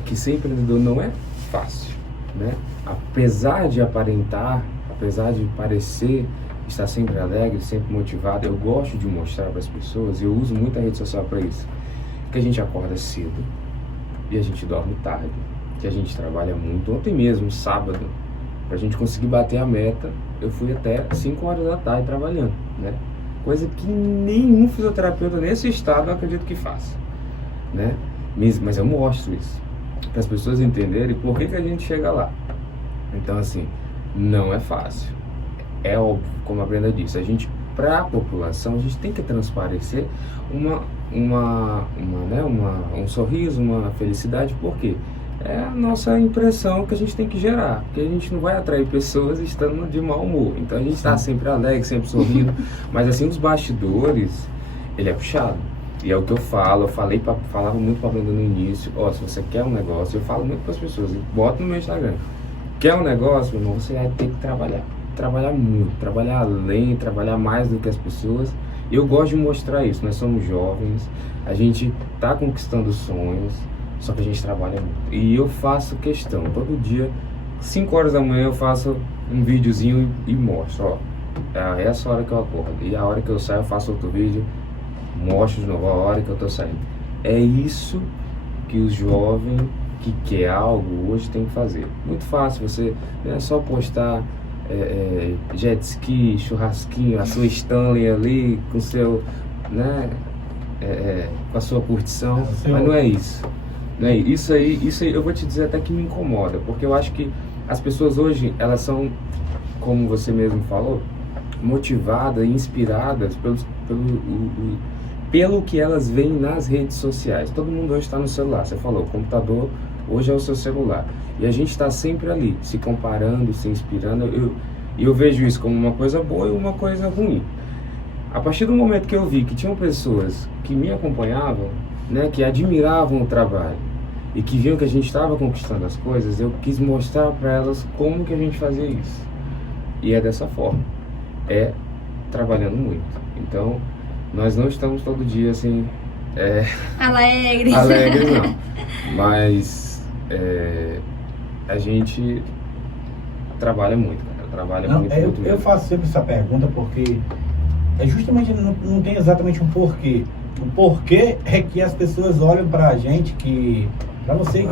que ser empreendedor não é fácil, né? Apesar de aparentar, apesar de parecer estar sempre alegre, sempre motivado, eu gosto de mostrar para as pessoas, e eu uso muito a rede social para isso, que a gente acorda cedo e a gente dorme tarde, que a gente trabalha muito. Ontem mesmo, sábado, para a gente conseguir bater a meta, eu fui até 5 horas da tarde trabalhando, né? Coisa que nenhum fisioterapeuta nesse estado eu acredito que faça, né? Mas eu mostro isso, para as pessoas entenderem por que a gente chega lá. Então, assim, não é fácil. É óbvio, como a Brenda disse, para a população, a gente tem que transparecer um sorriso, uma felicidade, porque é a nossa impressão que a gente tem que gerar, porque a gente não vai atrair pessoas estando de mau humor. Então a gente está sempre alegre, sempre sorrindo, mas assim, os bastidores, ele é puxado. E é o que eu falo, falava muito pra Brenda no início, se você quer um negócio, eu falo muito para as pessoas, bota no meu Instagram, quer um negócio, meu irmão, você vai ter que trabalhar muito, trabalhar além, trabalhar mais do que as pessoas. Eu gosto de mostrar isso. Nós somos jovens, a gente tá conquistando sonhos, só que a gente trabalha muito. E eu faço questão, todo dia, 5 horas da manhã eu faço um videozinho e mostro, é essa hora que eu acordo. E a hora que eu saio eu faço outro vídeo, mostro de novo a hora que eu tô saindo. É isso que os jovens que quer algo hoje tem que fazer. Muito fácil, você não é só postar jet ski, churrasquinho, a sua Stanley ali com seu, né, com a sua curtição, mas não é isso. Né? Isso aí eu vou te dizer até que me incomoda, porque eu acho que as pessoas hoje, elas são, como você mesmo falou, motivadas e inspiradas pelo que elas veem nas redes sociais. Todo mundo hoje está no celular, você falou, o computador hoje é o seu celular. E a gente está sempre ali, se comparando, se inspirando. Eu vejo isso como uma coisa boa e uma coisa ruim. A partir do momento que eu vi que tinham pessoas que me acompanhavam, né, que admiravam o trabalho e que viam que a gente estava conquistando as coisas, eu quis mostrar para elas como que a gente fazia isso. E é dessa forma, trabalhando muito. Então, nós não estamos todo dia assim... alegres não. Mas a gente trabalha muito, cara. Trabalha muito mesmo. Eu faço sempre essa pergunta porque justamente não tem exatamente um porquê. O porquê é que as pessoas olham pra gente, pra você que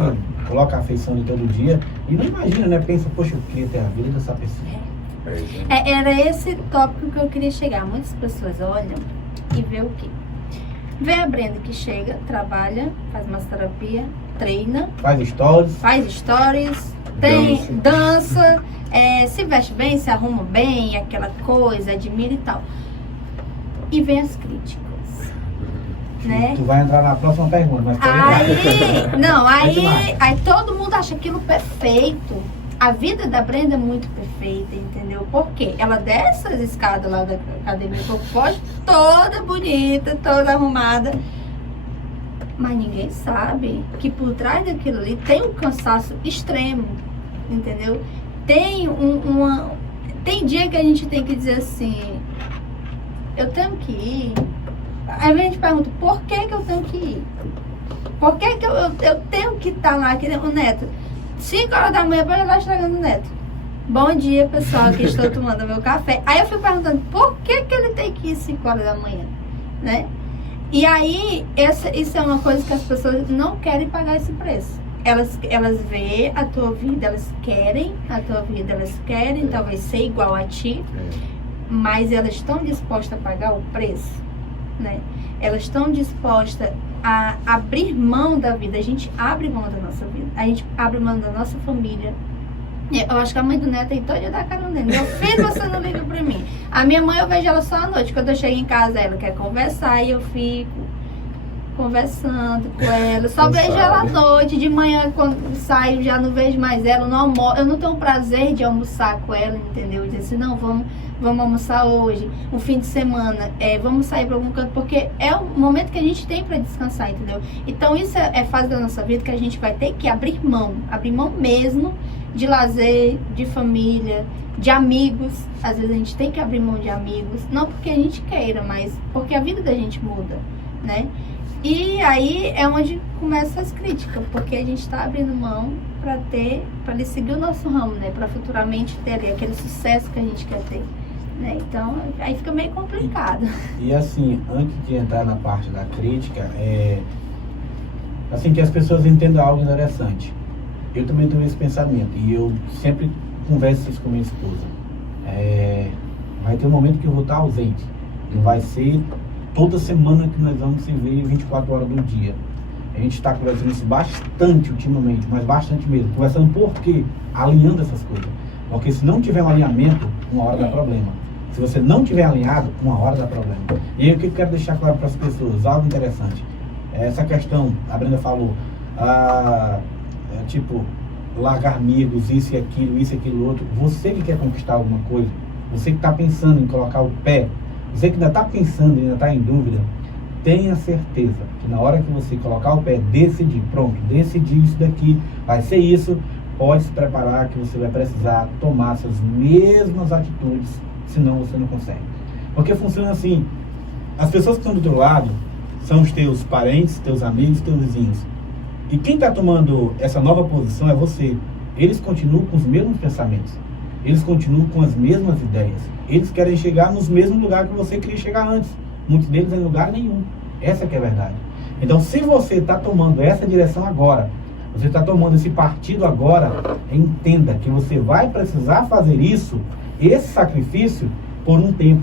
coloca a afeição de todo dia e não imagina, né? Pensa, poxa, eu queria ter a vida dessa pessoa. Era esse tópico que eu queria chegar. Muitas pessoas olham e vê o quê? Vê a Brenda que chega, trabalha, faz massoterapia, treina, faz stories, dança, se veste bem, se arruma bem, aquela coisa, admira e tal. E vem as críticas, né? Tu vai entrar na próxima pergunta, mas aí todo mundo acha aquilo perfeito. A vida da Brenda é muito perfeita, entendeu? Porque ela desce as escadas lá da academia pode toda bonita, toda arrumada. Mas ninguém sabe que por trás daquilo ali tem um cansaço extremo, entendeu? Tem tem dia que a gente tem que dizer assim, eu tenho que ir. Aí a gente pergunta, por que eu tenho que ir? Por que eu tenho que estar lá? O Neto, 5 horas da manhã para ir lá estragando o Neto. Bom dia, pessoal, que estou tomando meu café. Aí eu fico perguntando, por que ele tem que ir 5 horas da manhã, né? E aí, isso é uma coisa que as pessoas não querem pagar esse preço. Elas veem a tua vida, elas querem talvez ser igual a ti, mas elas estão dispostas a pagar o preço, né? elas estão dispostas a abrir mão da vida. A gente abre mão da nossa vida, a gente abre mão da nossa família. Eu acho que a mãe do Neto é toda da cara dele. Meu filho, você não liga pra mim. A minha mãe, eu vejo ela só à noite. Quando eu chego em casa, ela quer conversar e eu fico conversando com ela. Só vejo ela à noite. De manhã, quando saio, já não vejo mais ela. Eu não tenho o prazer de almoçar com ela, entendeu? Dizer assim, não, vamos almoçar hoje, um fim de semana, vamos sair para algum canto, porque é o momento que a gente tem para descansar, entendeu? Então isso é fase da nossa vida que a gente vai ter que abrir mão mesmo de lazer, de família, de amigos. Às vezes a gente tem que abrir mão de amigos, não porque a gente queira, mas porque a vida da gente muda, né? E aí é onde começam as críticas, porque a gente está abrindo mão para seguir o nosso ramo, né? Para futuramente ter ali aquele sucesso que a gente quer ter, né? Então, aí fica meio complicado. E assim, antes de entrar na parte da crítica, assim, que as pessoas entendam algo interessante. Eu também tenho esse pensamento e eu sempre converso isso com minha esposa. Vai ter um momento que eu vou estar ausente. Não vai ser toda semana que nós vamos se ver 24 horas do dia. A gente está conversando isso bastante ultimamente, mas bastante mesmo. Conversando por quê? Alinhando essas coisas. Porque se não tiver um alinhamento, uma hora dá problema. Se você não tiver alinhado, uma hora dá problema. E aí o que eu quero deixar claro para as pessoas? Algo interessante. Essa questão, a Brenda falou, tipo, largar amigos, isso e aquilo outro. Você que quer conquistar alguma coisa, você que está pensando em colocar o pé, você que ainda está pensando, ainda está em dúvida, tenha certeza que na hora que você colocar o pé, decidir isso daqui, vai ser isso, pode se preparar que você vai precisar tomar essas mesmas atitudes, senão você não consegue. Porque funciona assim, as pessoas que estão do teu lado são os teus parentes, teus amigos, teus vizinhos. E quem está tomando essa nova posição é você. Eles continuam com os mesmos pensamentos. Eles continuam com as mesmas ideias. Eles querem chegar nos mesmos lugares que você queria chegar antes. Muitos deles em lugar nenhum. Essa que é a verdade. Então, se você está tomando essa direção agora, você está tomando esse partido agora, entenda que você vai precisar fazer isso, esse sacrifício, por um tempo.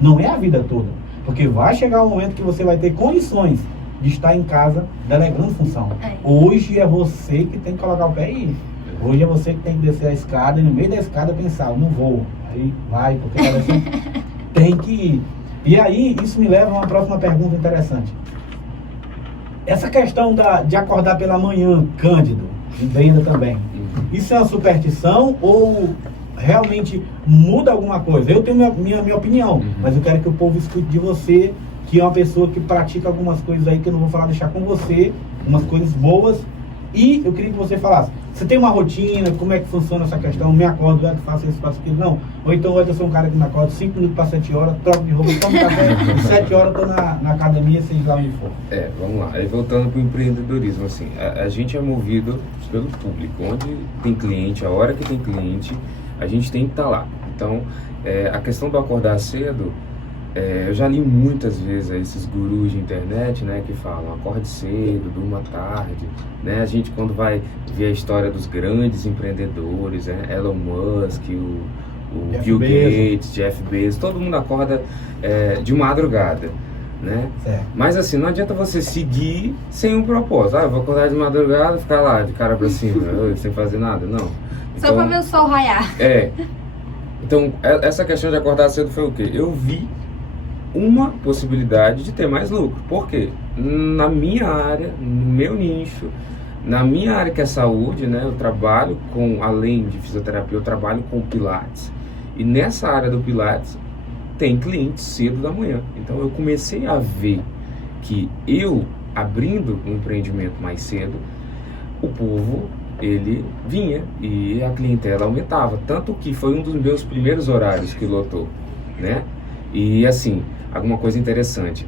Não é a vida toda. Porque vai chegar um momento que você vai ter condições de estar em casa delegando função. Hoje é você que tem que colocar o pé e ir. Hoje é você que tem que descer a escada e no meio da escada pensar, eu não vou. Aí vai, porque você tem que ir. E aí, isso me leva a uma próxima pergunta interessante. Essa questão de acordar pela manhã, Cândido, e Brenda também, isso é uma superstição ou realmente muda alguma coisa? Eu tenho minha opinião, mas eu quero que o povo escute de você, que é uma pessoa que pratica algumas coisas aí que eu não vou falar, deixar com você, umas coisas boas. E eu queria que você falasse, você tem uma rotina, como é que funciona essa questão? Me acordo, faço isso, faço aquilo. Não. Ou então hoje eu sou um cara que me acordo 5 minutos para 7 horas, troco de roupa, tomo café, 7 horas eu tô na academia, seja lá onde for. Vamos lá. Aí voltando para o empreendedorismo, assim, a gente é movido pelo público. Onde tem cliente, a hora que tem cliente, a gente tem que estar lá. Então, a questão do acordar cedo, eu já li muitas vezes esses gurus de internet, né, que falam acorde cedo, durma tarde, né? A gente quando vai ver a história dos grandes empreendedores, né, Elon Musk, o Bill Gates, Jeff Bezos, todo mundo acorda de madrugada, né? Mas assim, não adianta você seguir sem um propósito. Eu vou acordar de madrugada e ficar lá de cara pra cima, sem fazer nada, não. Só pra ver o sol raiar. Então, essa questão de acordar cedo foi o quê? Eu vi uma possibilidade de ter mais lucro. Por quê? Na minha área, no meu nicho, na minha área que é saúde, né, eu trabalho com, além de fisioterapia, eu trabalho com pilates. E nessa área do pilates, tem clientes cedo da manhã. Então eu comecei a ver que eu, abrindo um empreendimento mais cedo, o povo, ele vinha e a clientela aumentava. Tanto que foi um dos meus primeiros horários que lotou, né? E assim, alguma coisa interessante,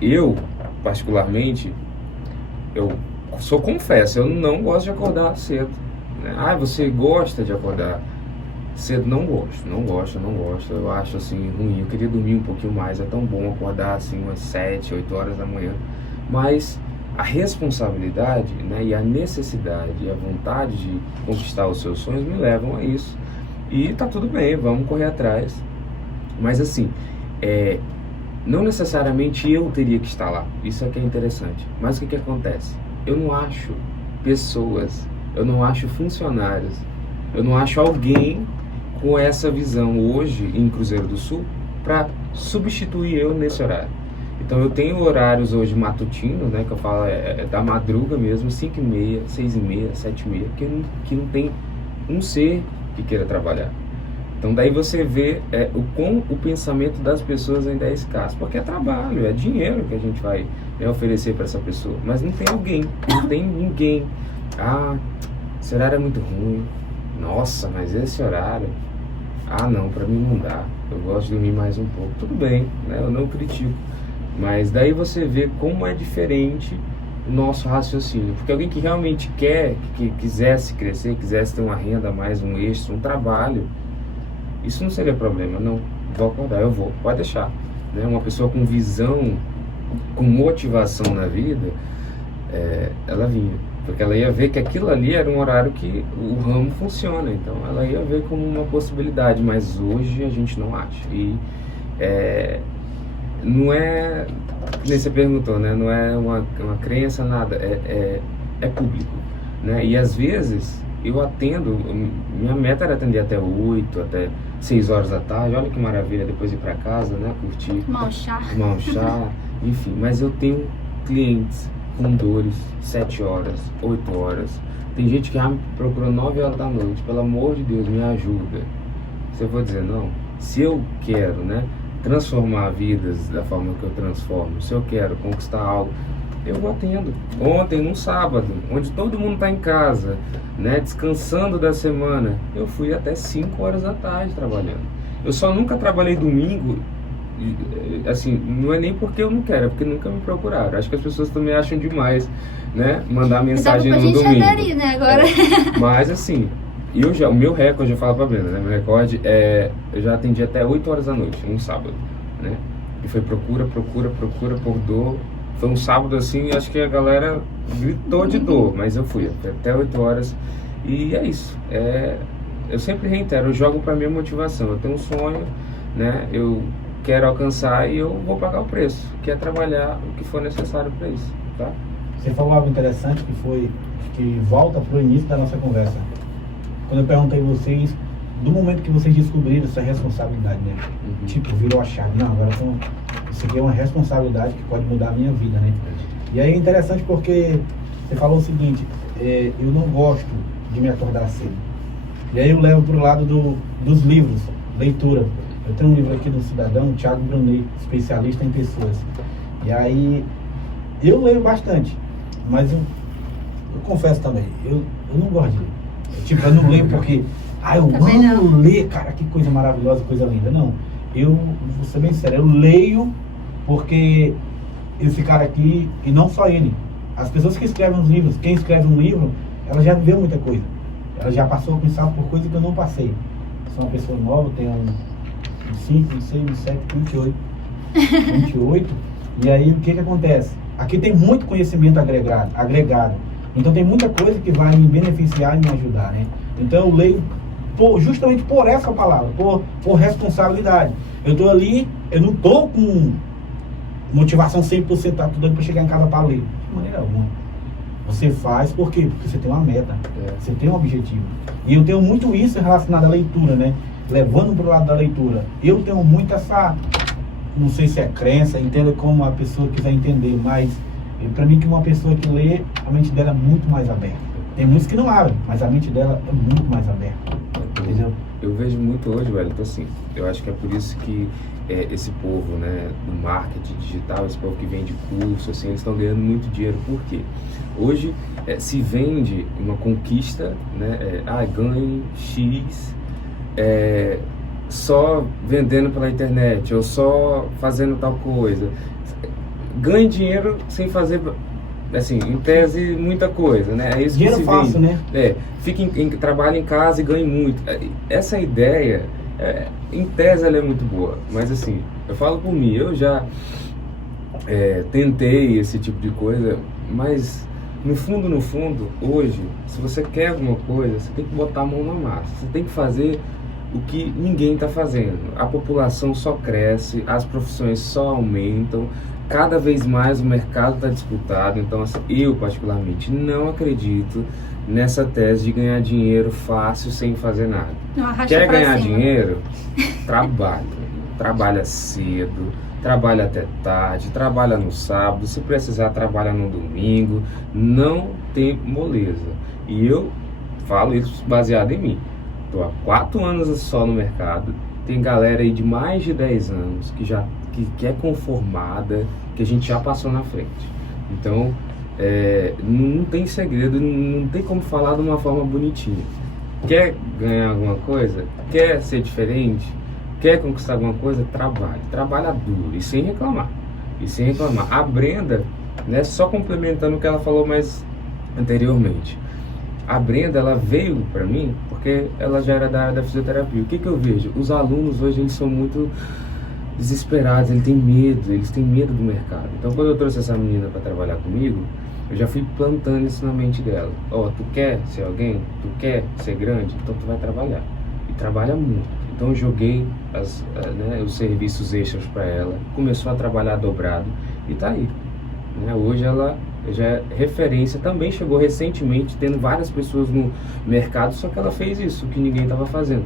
eu particularmente, eu confesso, eu não gosto de acordar cedo, né? Você gosta de acordar cedo? Não gosto, eu acho assim ruim, eu queria dormir um pouquinho mais, é tão bom acordar assim umas 7, 8 horas da manhã, mas a responsabilidade, né, e a necessidade e a vontade de conquistar os seus sonhos me levam a isso, e tá tudo bem, vamos correr atrás. Mas assim, não necessariamente eu teria que estar lá. Isso é que é interessante. Mas o que acontece? Eu não acho pessoas, eu não acho funcionários, eu não acho alguém com essa visão hoje em Cruzeiro do Sul para substituir eu nesse horário. Então eu tenho horários hoje matutinos, né, que eu falo da madruga mesmo, 5h30, 6h30, 7h30, que não tem um ser que queira trabalhar. Então daí você vê o quão o pensamento das pessoas ainda é escasso, porque é trabalho, é dinheiro que a gente vai oferecer para essa pessoa, mas não tem alguém, não tem ninguém. Ah, esse horário é muito ruim, nossa, mas esse horário, ah não, para mim não dá, eu gosto de dormir mais um pouco, tudo bem, né? Eu não critico, mas daí você vê como é diferente o nosso raciocínio, porque alguém que realmente que quisesse crescer, quisesse ter uma renda a mais, um extra, um trabalho, isso não seria problema, não, vou acordar, eu vou, pode deixar, né? Uma pessoa com visão, com motivação na vida, ela vinha, porque ela ia ver que aquilo ali era um horário que o ramo funciona, então ela ia ver como uma possibilidade, mas hoje a gente não acha, e não é, nem você perguntou, né? Não é uma crença, nada, é público, né? E às vezes eu atendo, minha meta era atender até 8, até 6 horas da tarde, olha que maravilha, depois ir para casa, né? Curtir, tomar um chá, enfim, mas eu tenho clientes com dores 7 horas, 8 horas, tem gente que me procurou 9 horas da noite, pelo amor de Deus, me ajuda. Se eu vou dizer não, se eu quero, né, transformar vidas da forma que eu transformo, se eu quero conquistar algo, eu vou atendo. Ontem, num sábado, onde todo mundo está em casa, né, descansando da semana, eu fui até 5 horas da tarde trabalhando. Eu só nunca trabalhei domingo, assim, não é nem porque eu não quero, é porque nunca me procuraram. Acho que as pessoas também acham demais, né, mandar mensagem no domingo. Aderir, né, agora. Mas assim, o meu recorde, eu falo pra Brenda, né, meu recorde eu já atendi até 8 horas da noite, num sábado, né, e foi procura por dor. Foi um sábado assim, acho que a galera gritou de dor, mas eu fui até 8 horas, e é isso. Eu sempre reitero, eu jogo pra minha motivação, eu tenho um sonho, né, eu quero alcançar e eu vou pagar o preço, que é trabalhar o que for necessário para isso, tá? Você falou algo interessante que volta para o início da nossa conversa. Quando eu perguntei a vocês, do momento que vocês descobriram essa responsabilidade, né? Uhum. Tipo, virou a chave. Não, agora isso aqui é uma responsabilidade que pode mudar a minha vida, né? E aí é interessante porque você falou o seguinte, eu não gosto de me acordar cedo. E aí eu levo para o lado dos livros, leitura. Eu tenho um livro aqui do cidadão, Thiago Brunet, especialista em pessoas. E aí, eu leio bastante, mas eu confesso também, eu não gosto de ler. Tipo, eu não leio porque, eu amo ler, cara, que coisa maravilhosa, coisa linda. Não, eu vou ser bem sério, eu leio porque esse cara aqui, e não só ele, as pessoas que escrevem os livros, quem escreve um livro, ela já viveu muita coisa. Ela já passou a pensar por coisas que eu não passei. Sou uma pessoa nova, tenho 5, 26, 27, 28. E aí o que acontece? Aqui tem muito conhecimento agregado. Então tem muita coisa que vai me beneficiar e me ajudar, né? Então eu leio justamente por essa palavra, por responsabilidade. Eu tô ali, eu não tô com motivação 100%, tá tudo para chegar em casa para ler. De maneira alguma. Você faz por quê? Porque você tem uma meta, você tem um objetivo. E eu tenho muito isso relacionado à leitura, né? Levando para o lado da leitura. Eu tenho muito essa, não sei se é crença, entenda como a pessoa quiser entender, mas para mim que uma pessoa que lê, a mente dela é muito mais aberta. Tem muitos que não abrem, mas a mente dela é muito mais aberta. Entendeu? Eu vejo muito hoje, velho, então assim, eu acho que é por isso que esse povo, né, do marketing digital, esse povo que vende curso, assim, eles estão ganhando muito dinheiro. Por quê? Hoje se vende uma conquista, né, ganhe X só vendendo pela internet, ou só fazendo tal coisa. Ganhe dinheiro sem fazer, assim, em tese, muita coisa, né? É isso dinheiro que se fácil, vende. Né? Trabalhe em casa e ganhe muito. Essa ideia, em tese, ela é muito boa, mas assim, eu falo por mim, eu já tentei esse tipo de coisa, mas no fundo, hoje, se você quer alguma coisa, você tem que botar a mão na massa, você tem que fazer o que ninguém está fazendo. A população só cresce, as profissões só aumentam, cada vez mais o mercado está disputado. Então, assim, eu particularmente não acredito nessa tese de ganhar dinheiro fácil sem fazer nada. Quer ganhar dinheiro? Trabalha cedo, trabalha até tarde, trabalha no sábado, se precisar trabalha no domingo, não tem moleza. E eu falo isso baseado em mim. Estou há 4 anos só no mercado, tem galera aí de mais de 10 anos que é conformada, que a gente já passou na frente. Então, não tem segredo, não tem como falar de uma forma bonitinha. Quer ganhar alguma coisa? Quer ser diferente? Quer conquistar alguma coisa? Trabalha duro e sem reclamar. A Brenda, né, só complementando o que ela falou mais anteriormente, a Brenda, ela veio para mim porque ela já era da área da fisioterapia. O que eu vejo? Os alunos hoje, eles são muito desesperados, eles têm medo do mercado. Então, quando eu trouxe essa menina para trabalhar comigo, eu já fui plantando isso na mente dela. Tu quer ser alguém? Tu quer ser grande? Então tu vai trabalhar. E trabalha muito. Então eu joguei os serviços extras para ela, começou a trabalhar dobrado e tá aí. Hoje ela já é referência, também chegou recentemente, tendo várias pessoas no mercado, só que ela fez isso, que ninguém estava fazendo.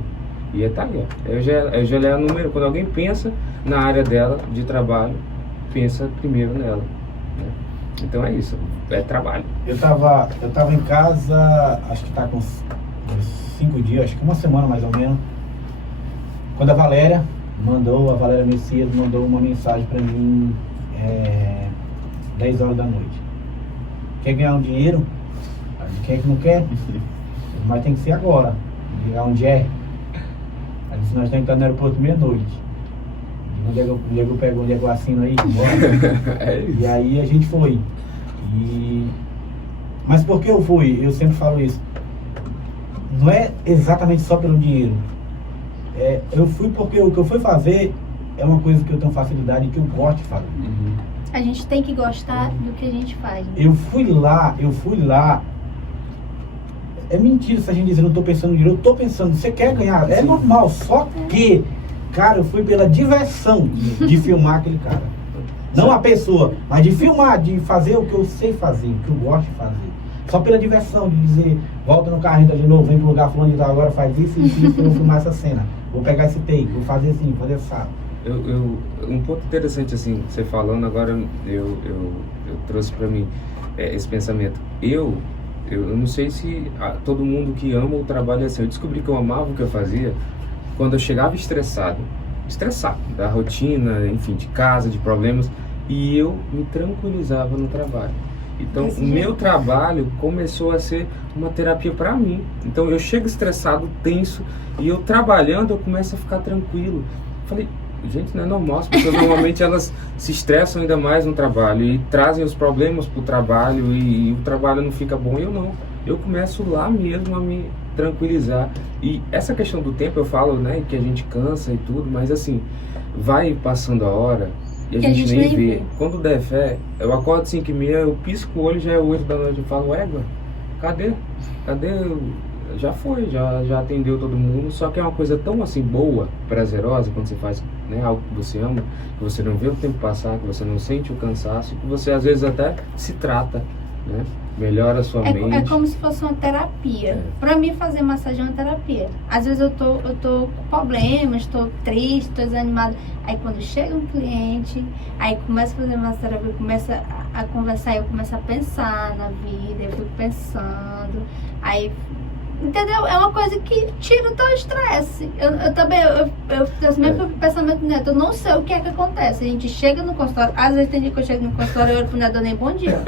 E tá aí, ó. Eu já é a número, quando alguém pensa na área dela de trabalho, pensa primeiro nela. Né? Então é isso, é trabalho. Eu tava em casa, acho que tá com uns 5 dias, acho que uma semana mais ou menos, quando a Valéria Messias mandou uma mensagem para mim 10 horas da noite. Quer ganhar um dinheiro? Quem é que não quer? Mas tem que ser agora. Ligar onde é? Ela disse, nós estamos entrando no aeroporto meia-noite. Onde é que eu pego, onde é que eu assino aí? E aí a gente foi. Mas por que eu fui? Eu sempre falo isso. Não é exatamente só pelo dinheiro. Eu fui porque o que eu fui fazer é uma coisa que eu tenho facilidade e que eu gosto de fazer. A gente tem que gostar do que a gente faz. Né? Eu fui lá. É mentira se a gente dizer, não estou pensando no dinheiro. Eu estou pensando, você quer ganhar? É normal, só que, cara, eu fui pela diversão de filmar aquele cara. Não a pessoa, mas de filmar, de fazer o que eu sei fazer, o que eu gosto de fazer. Só pela diversão de dizer, volta no carro, entra de novo, vem pro lugar fulano de tal, agora faz isso e isso, eu vou filmar essa cena. Vou pegar esse take, vou fazer assim, fazer essa. Um ponto interessante assim, você falando agora, eu trouxe para mim esse pensamento. Eu não sei se todo mundo que ama o trabalho é assim. Eu descobri que eu amava o que eu fazia quando eu chegava estressado da rotina, enfim, de casa, de problemas, e eu me tranquilizava no trabalho. Então, o meu trabalho começou a ser uma terapia para mim. Então, eu chego estressado, tenso, e eu trabalhando, eu começo a ficar tranquilo. Falei, gente, não é normal, as pessoas normalmente elas se estressam ainda mais no trabalho e trazem os problemas pro trabalho e o trabalho não fica bom. Eu não, eu começo lá mesmo a me tranquilizar. E essa questão do tempo eu falo, né, que a gente cansa e tudo, mas assim, vai passando a hora e a gente nem vê. Quando der fé, eu acordo 5h30, eu pisco o olho, já é 8 da noite, eu falo, égua, cadê? Já foi, já atendeu todo mundo, só que é uma coisa tão assim boa, prazerosa, quando você faz, né, algo que você ama, que você não vê o tempo passar, que você não sente o cansaço, que você às vezes até se trata, né, melhora a sua mente. É como se fosse uma terapia. Pra mim, fazer massagem é uma terapia. Às vezes eu tô com problemas, tô triste, tô desanimado. Aí quando chega um cliente, aí começa a fazer massoterapia, começa a conversar, eu começo a pensar na vida, eu fico pensando, aí, entendeu? É uma coisa que tira o teu estresse. Eu também, eu tenho o mesmo pensamento neto, eu não sei o que é que acontece. A gente chega no consultório, às vezes tem dia que eu chego no consultório e eu olho pro neto, dou nem bom dia.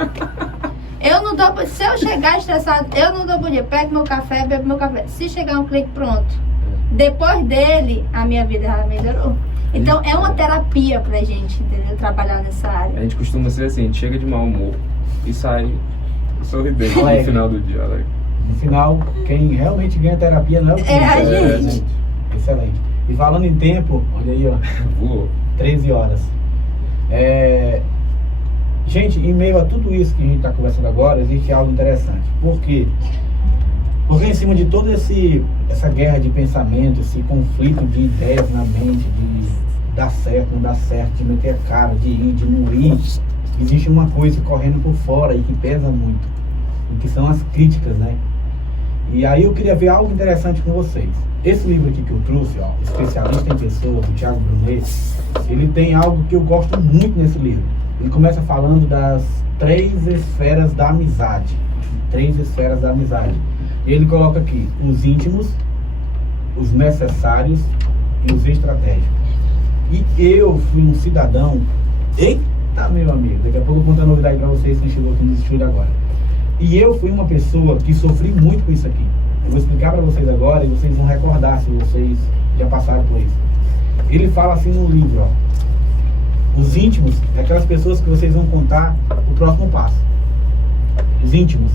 Eu não dou, se eu chegar estressado, eu não dou bom dia. Pego meu café, bebo meu café. Se chegar um cliente, pronto. Depois dele, a minha vida já melhorou. Então é uma terapia pra gente, entendeu? Trabalhar nessa área. A gente costuma ser assim, a gente chega de mau humor e sai sorridente no final do dia, Alex. No final, quem realmente ganha terapia não é o cliente. É a gente. Excelente. E falando em tempo, olha aí, ó. Voou. 13 horas. Gente, em meio a tudo isso que a gente está conversando agora, existe algo interessante. Porque Porque em cima de toda essa guerra de pensamento, esse conflito de ideias na mente, de dar certo, não dar certo, de meter a cara, de ir, de não ir, existe uma coisa correndo por fora e que pesa muito, e que são as críticas, né? E aí eu queria ver algo interessante com vocês. Esse livro aqui que eu trouxe, ó, Especialista em Pessoas, do Thiago Brunet, ele tem algo que eu gosto muito nesse livro. Ele começa falando das 3 esferas da amizade. 3 esferas da amizade. Ele coloca aqui os íntimos, os necessários e os estratégicos. E eu fui um cidadão... Eita, meu amigo, daqui a pouco eu vou contar a novidade para vocês que chegou aqui no estúdio agora. E eu fui uma pessoa que sofri muito com isso aqui. Eu vou explicar para vocês agora e vocês vão recordar se vocês já passaram por isso. Ele fala assim no livro, ó. Os íntimos é aquelas pessoas que vocês vão contar o próximo passo. Os íntimos.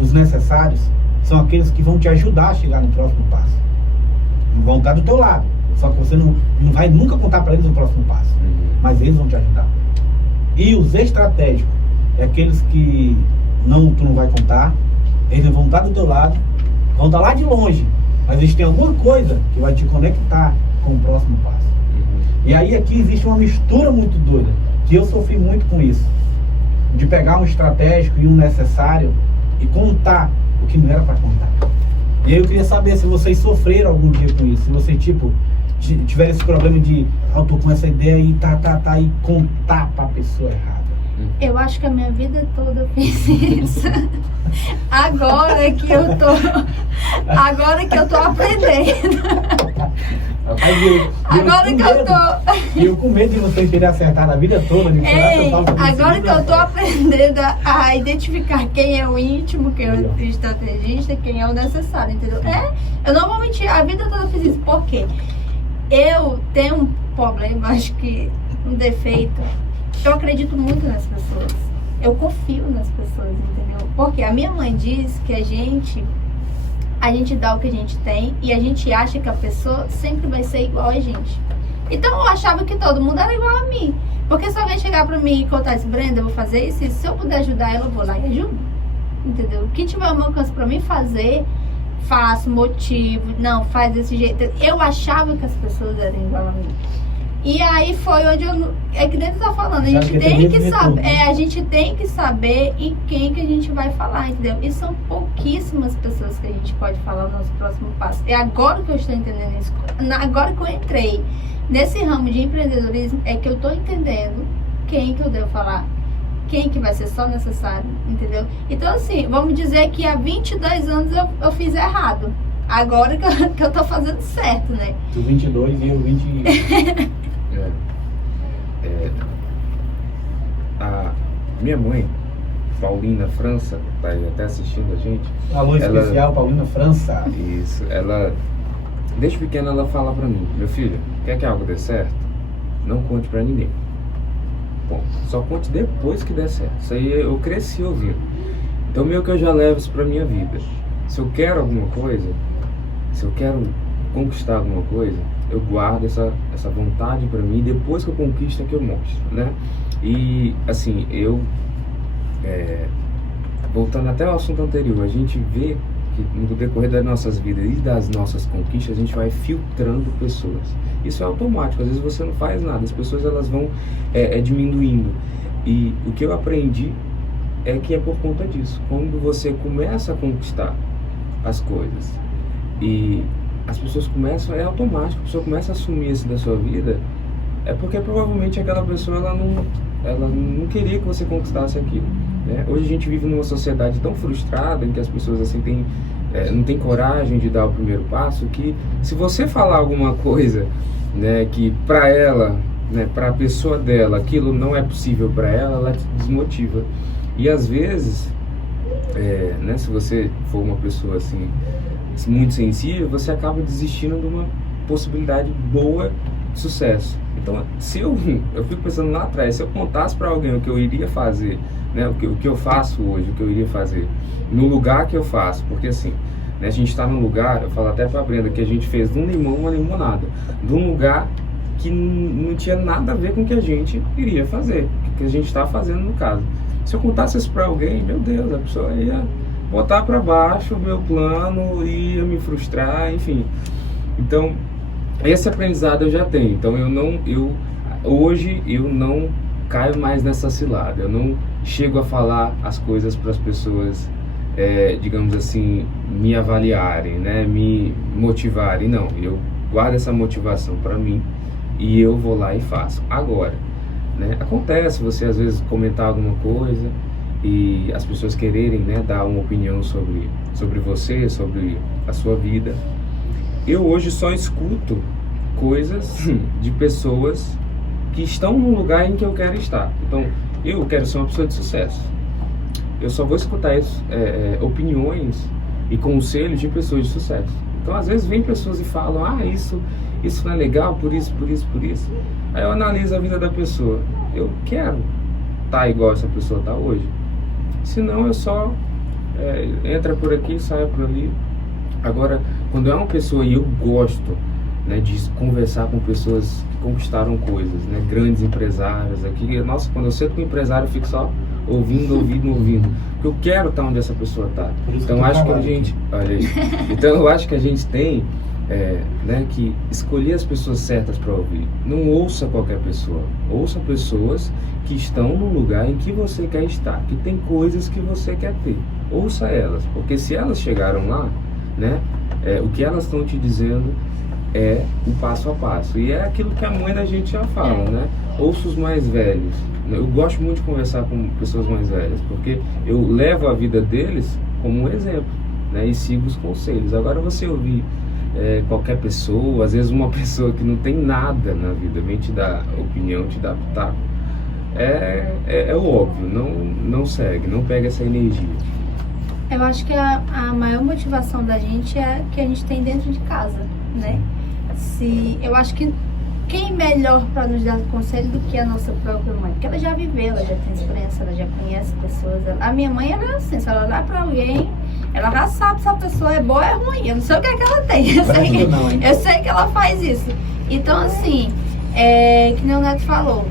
Os necessários são aqueles que vão te ajudar a chegar no próximo passo. Vão estar do teu lado. Só que você não vai nunca contar para eles o próximo passo. Mas eles vão te ajudar. E os estratégicos é aqueles que tu não vai contar. Eles vão estar do teu lado. Vão estar lá de longe. Mas eles têm alguma coisa que vai te conectar com o próximo passo. E aí aqui existe uma mistura muito doida. Que eu sofri muito com isso. De pegar um estratégico e um necessário e contar o que não era para contar. E aí eu queria saber se vocês sofreram algum dia com isso. Se você, tiver esse problema de eu tô com essa ideia e e contar pra pessoa errada. Eu acho que a minha vida toda eu fiz isso. Agora que eu tô aprendendo. Eu com medo de você querer acertar na vida toda. Agora que eu tô aprendendo a identificar quem é o íntimo, quem é o estrategista, quem é o necessário, entendeu? Eu não vou mentir, a vida toda eu fiz isso. Por quê? Eu tenho um problema, acho que um defeito. Eu acredito muito nas pessoas. Eu confio nas pessoas, entendeu? Porque a minha mãe diz que a gente dá o que a gente tem e a gente acha que a pessoa sempre vai ser igual a gente. Então eu achava que todo mundo era igual a mim. Porque se alguém chegar pra mim e contar isso, Brenda, eu vou fazer isso, e se eu puder ajudar ela, eu vou lá e ajudo. Entendeu? O que tiver ao meu alcance pra mim fazer, faço, motivo, não, faz desse jeito. Eu achava que as pessoas eram igual a mim. E aí foi onde é que dentro tá falando, a gente tem que saber, a gente tem que saber em quem que a gente vai falar, entendeu? E são pouquíssimas pessoas que a gente pode falar no nosso próximo passo. É agora que eu estou entendendo isso. Agora que eu entrei nesse ramo de empreendedorismo, é que eu tô entendendo quem que eu devo falar, quem que vai ser só necessário, entendeu? Então assim, vamos dizer que há 22 anos eu fiz errado. Agora que eu tô fazendo certo, né? Tu 22 e eu 20... A minha mãe, Paulina França, tá aí até assistindo a gente. Alô especial, Paulina França. Isso, desde pequena ela fala pra mim: meu filho, quer que algo dê certo? Não conte pra ninguém. Bom, só conte depois que der certo. Isso aí eu cresci ouvindo. Então meio que eu já levo isso pra minha vida. Se eu quero alguma coisa, se eu quero conquistar alguma coisa, eu guardo essa vontade pra mim, depois que eu conquisto é que eu mostro, né? E assim, voltando até ao assunto anterior, a gente vê que no decorrer das nossas vidas e das nossas conquistas, a gente vai filtrando pessoas. Isso é automático, às vezes você não faz nada, as pessoas elas vão diminuindo. E o que eu aprendi é que é por conta disso. Quando você começa a conquistar as coisas e as pessoas começam, é automático, a pessoa começa a assumir isso da sua vida, é porque provavelmente aquela pessoa ela não queria que você conquistasse aquilo, né? Hoje a gente vive numa sociedade tão frustrada em que as pessoas assim não tem coragem de dar o primeiro passo, que se você falar alguma coisa, né, que para ela, né, para a pessoa dela, aquilo não é possível para ela te desmotiva. E às vezes, né, se você for uma pessoa assim muito sensível, você acaba desistindo de uma possibilidade boa de sucesso. Então, se eu fico pensando lá atrás, se eu contasse para alguém o que eu iria fazer, né, o que eu faço hoje, o que eu iria fazer, no lugar que eu faço, porque assim, né, a gente está num lugar, eu falo até para a Brenda, que a gente fez de um limão uma limonada, de um lugar que não tinha nada a ver com o que a gente iria fazer, o que a gente está fazendo no caso. Se eu contasse isso para alguém, meu Deus, a pessoa ia botar para baixo o meu plano e me frustrar, enfim. Então, esse aprendizado eu já tenho. Então, hoje eu não caio mais nessa cilada. Eu não chego a falar as coisas para as pessoas, digamos assim, me avaliarem, né, me motivarem. Não, eu guardo essa motivação para mim e eu vou lá e faço. Agora, né, acontece você às vezes comentar alguma coisa e as pessoas quererem, né, dar uma opinião sobre você, sobre a sua vida. Eu hoje só escuto coisas de pessoas que estão no lugar em que eu quero estar. Então, eu quero ser uma pessoa de sucesso. Eu só vou escutar opiniões e conselhos de pessoas de sucesso. Então, às vezes, vem pessoas e falam, isso não é legal, por isso. Aí eu analiso a vida da pessoa. Eu quero estar igual essa pessoa está hoje. Senão, eu só entra por aqui, sai por ali. Agora, quando é uma pessoa e eu gosto, né, de conversar com pessoas que conquistaram coisas, né, grandes empresários aqui. Nossa, quando eu sento com um empresário, eu fico só ouvindo, porque eu quero estar onde essa pessoa está. Então acho que a gente, olha aí. Então eu acho que a gente tem, né, que escolher as pessoas certas para ouvir. Não ouça qualquer pessoa, ouça pessoas que estão no lugar em que você quer estar, que tem coisas que você quer ter. Ouça elas, porque se elas chegaram lá, né, o que elas estão te dizendo é o passo a passo. E é aquilo que a mãe da gente já fala, né? Ouça os mais velhos. Eu gosto muito de conversar com pessoas mais velhas, porque eu levo a vida deles como um exemplo, né? E sigo os conselhos. Agora você ouvir qualquer pessoa, às vezes uma pessoa que não tem nada na vida, vem te dar opinião, te dar pitaco, é o óbvio, não segue, não pega essa energia. Eu acho que a maior motivação da gente é que a gente tem dentro de casa, né? Eu acho que quem melhor para nos dar conselho do que a nossa própria mãe? Porque ela já viveu, ela já tem experiência, ela já conhece pessoas. A minha mãe, ela é assim, se ela olhar para alguém, ela já sabe se a pessoa é boa ou é ruim. Eu não sei o que é que ela tem, eu sei que ela faz isso. Então, assim, que nem o Neto falou,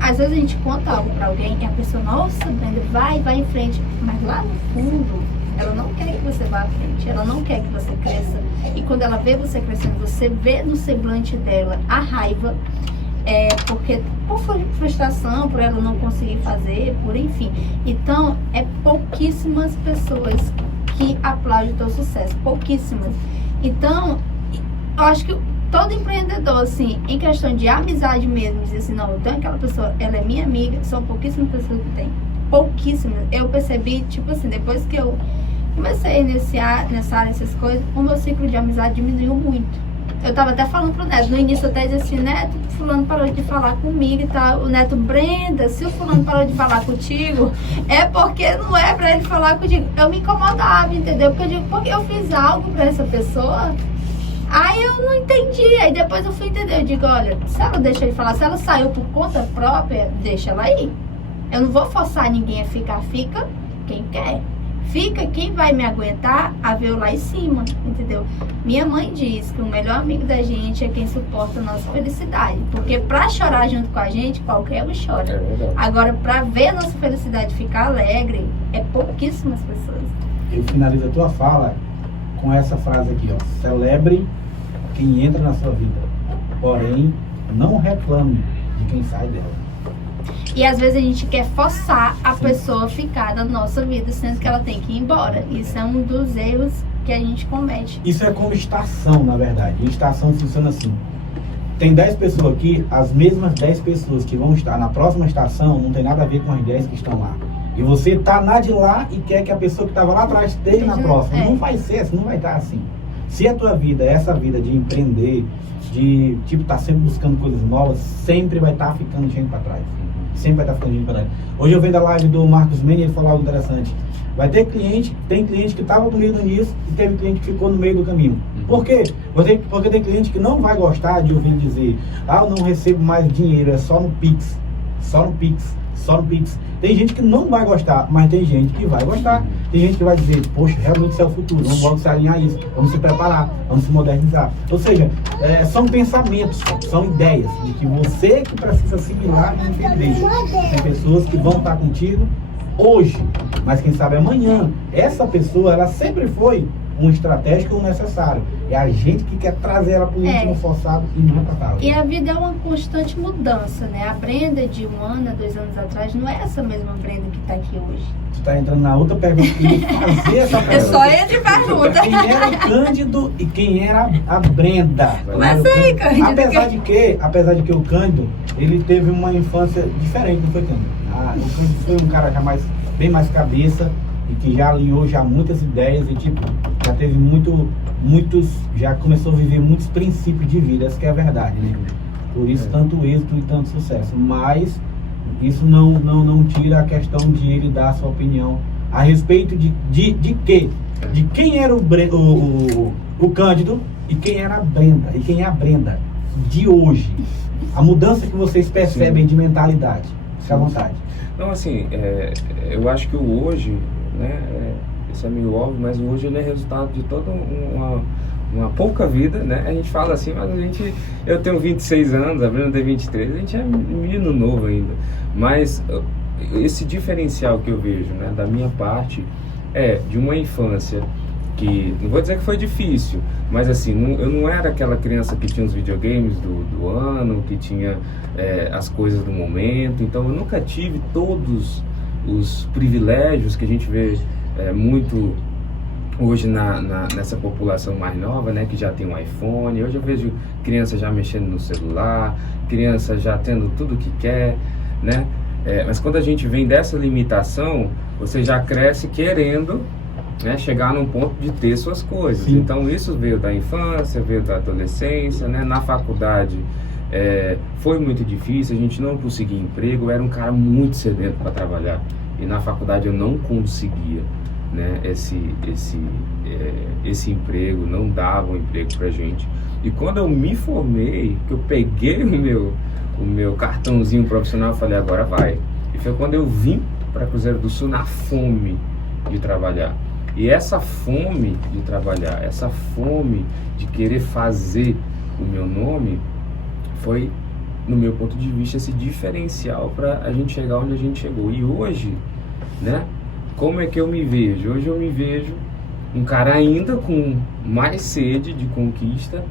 às vezes a gente conta algo para alguém e a pessoa, nossa, Brenda, vai em frente. Mas lá no fundo, ela não quer que você vá à frente, ela não quer que você cresça. E quando ela vê você crescendo, você vê no semblante dela a raiva, porque por frustração, por ela não conseguir fazer, por enfim. Então, pouquíssimas pessoas que aplaudem o teu sucesso, pouquíssimas. Então, eu acho que todo empreendedor, assim, em questão de amizade mesmo, diz assim, não, então aquela pessoa, ela é minha amiga, são pouquíssimas pessoas que tem. Pouquíssimas. Eu percebi, tipo assim, depois que eu comecei a iniciar nessa área, essas coisas, o meu ciclo de amizade diminuiu muito. Eu tava até falando pro Neto, no início eu até dizia assim, Neto, o fulano parou de falar comigo e tal. O Neto, Brenda, se o fulano parou de falar contigo, é porque não é pra ele falar contigo. Eu me incomodava, entendeu? Porque eu digo, porque eu fiz algo pra essa pessoa, aí eu não entendi. Aí depois eu fui entender, eu digo, olha, se ela deixa ele falar, se ela saiu por conta própria, deixa ela ir. Eu não vou forçar ninguém a ficar, fica quem quer. Fica quem vai me aguentar a ver eu lá em cima, entendeu? Minha mãe diz que o melhor amigo da gente é quem suporta a nossa felicidade. Porque pra chorar junto com a gente, qualquer um chora. Agora, pra ver a nossa felicidade ficar alegre, é pouquíssimas pessoas. Eu finalizo a tua fala com essa frase aqui, ó. Celebre quem entra na sua vida, porém, não reclame de quem sai dela. E às vezes a gente quer forçar a pessoa a ficar na nossa vida, sendo que ela tem que ir embora. Isso é um dos erros que a gente comete. Isso é como estação, na verdade. A estação funciona assim. Tem 10 pessoas aqui, as mesmas 10 pessoas que vão estar na próxima estação não tem nada a ver com as 10 que estão lá. E você tá na de lá e quer que a pessoa que estava lá atrás esteja na próxima. Não vai ser assim, não vai estar assim. Se a tua vida é essa vida de empreender, de tá sempre buscando coisas novas, sempre vai estar ficando gente para trás. Sempre vai estar ficando gente para trás. Hoje eu venho da live do Marcos Mene e ele falou algo interessante. Vai ter tem cliente que estava comigo no início e teve cliente que ficou no meio do caminho. Por quê? Porque tem cliente que não vai gostar de ouvir dizer, eu não recebo mais dinheiro, é só no Pix, só no Pix, só no Pix. Tem gente que não vai gostar, mas tem gente que vai gostar. Tem gente que vai dizer, poxa, realmente isso é o futuro, vamos logo se alinhar a isso, vamos se preparar, vamos se modernizar. Ou seja, são pensamentos, são ideias de que você que precisa assimilar e entender. Tem pessoas que vão estar contigo hoje, mas quem sabe amanhã. Essa pessoa, ela sempre foi um estratégico necessário. É a gente que quer trazer ela para o ritmo forçado e não para tal. E a vida é uma constante mudança, né? A Brenda de 1 ano, 2 anos atrás, não é essa mesma Brenda que está aqui hoje. Você está entrando na outra pergunta e fazer essa pergunta. É só ele de pergunta. Quem era o Cândido e quem era a Brenda? Mas aí, Cândido. Apesar de que o Cândido, ele teve uma infância diferente, não foi, Cândido? O Cândido foi um cara já bem mais cabeça e que já alinhou já muitas ideias e tipo, já teve já começou a viver muitos princípios de vida, essa que é a verdade, né? Por isso tanto êxito e tanto sucesso. Mas isso não tira a questão de ele dar a sua opinião a respeito de quê? De quem era o Cândido e quem era a Brenda, e quem é a Brenda de hoje. A mudança que vocês percebem de mentalidade. Fique à vontade. Não, assim, eu acho que o hoje, né, isso é meio óbvio, mas o hoje ele é resultado de toda uma pouca vida, né? A gente fala assim, mas eu tenho 26 anos, a Brenda tem 23, a gente é menino novo ainda. Mas esse diferencial que eu vejo, né, da minha parte, é de uma infância que, não vou dizer que foi difícil, mas assim, eu não era aquela criança que tinha os videogames do ano, que tinha as coisas do momento, então eu nunca tive todos os privilégios que a gente vê muito hoje nessa população mais nova, né, que já tem um iPhone. Hoje eu vejo criança já mexendo no celular, criança já tendo tudo que quer, né? Mas quando a gente vem dessa limitação, você já cresce querendo, né, chegar num ponto de ter suas coisas. Sim. Então isso veio da infância, veio da adolescência, né? Na faculdade foi muito difícil, a gente não conseguia emprego, eu era um cara muito sedento para trabalhar e na faculdade eu não conseguia, né, esse emprego, não dava um emprego pra gente. E quando eu me formei, que eu peguei o meu cartãozinho profissional, eu falei, agora vai. E foi quando eu vim para Cruzeiro do Sul na fome de trabalhar. E essa fome de trabalhar, essa fome de querer fazer o meu nome, foi, no meu ponto de vista, esse diferencial para a gente chegar onde a gente chegou. E hoje, né, como é que eu me vejo? Hoje eu me vejo um cara ainda com mais sede de conquista,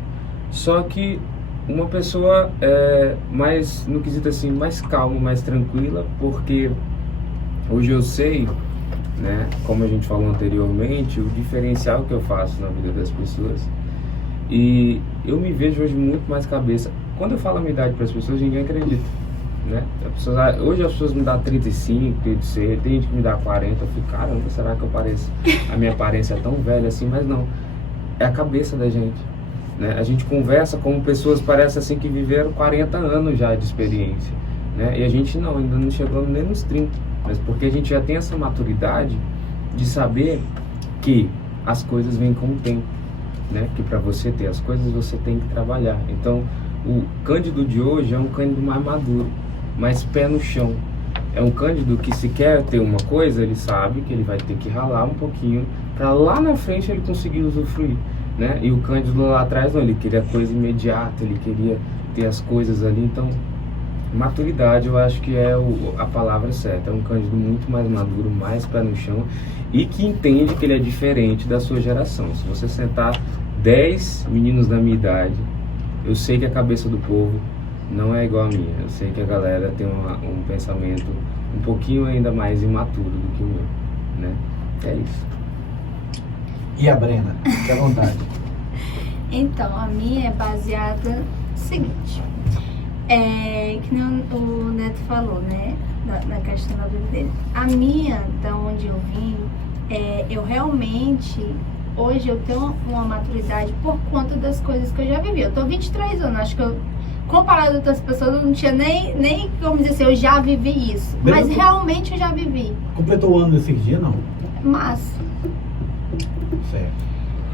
só que uma pessoa mais, no quesito assim, mais calma, mais tranquila, porque hoje eu sei, né, como a gente falou anteriormente, o diferencial que eu faço na vida das pessoas, e eu me vejo hoje muito mais cabeça. Quando eu falo a minha idade para as pessoas, ninguém acredita, né? Hoje as pessoas me dão 35, 36, tem gente que me dá 40, eu fico, caramba, será que eu pareço? A minha aparência é tão velha assim, mas não, é a cabeça da gente, né? A gente conversa como pessoas, parece assim, que viveram 40 anos já de experiência, né? E a gente ainda não chegou nem nos 30, mas porque a gente já tem essa maturidade de saber que as coisas vêm com o tempo, né? Que para você ter as coisas, você tem que trabalhar. Então, o Cândido de hoje é um Cândido mais maduro, mais pé no chão. É um Cândido que, se quer ter uma coisa, ele sabe que ele vai ter que ralar um pouquinho para lá na frente ele conseguir usufruir, né? E o Cândido lá atrás não, ele queria coisa imediata, ele queria ter as coisas ali. Então, maturidade eu acho que é a palavra certa. É um Cândido muito mais maduro, mais pé no chão e que entende que ele é diferente da sua geração. Se você sentar 10 meninos da minha idade, eu sei que a cabeça do povo não é igual a minha. Eu sei que a galera tem um pensamento um pouquinho ainda mais imaturo do que o meu, né? É isso. E a Brenda? Fique à vontade. Então, a minha é baseada no seguinte. Que nem o Neto falou, né? Na questão da vida dele. A minha, da onde eu vim, eu realmente... Hoje eu tenho uma maturidade por conta das coisas que eu já vivi. Eu tô 23 anos, acho que eu, comparado a outras pessoas, eu não tinha nem como dizer assim, eu já vivi isso. Mas realmente eu já vivi. Completou o ano desse dia, não? Mas... Certo.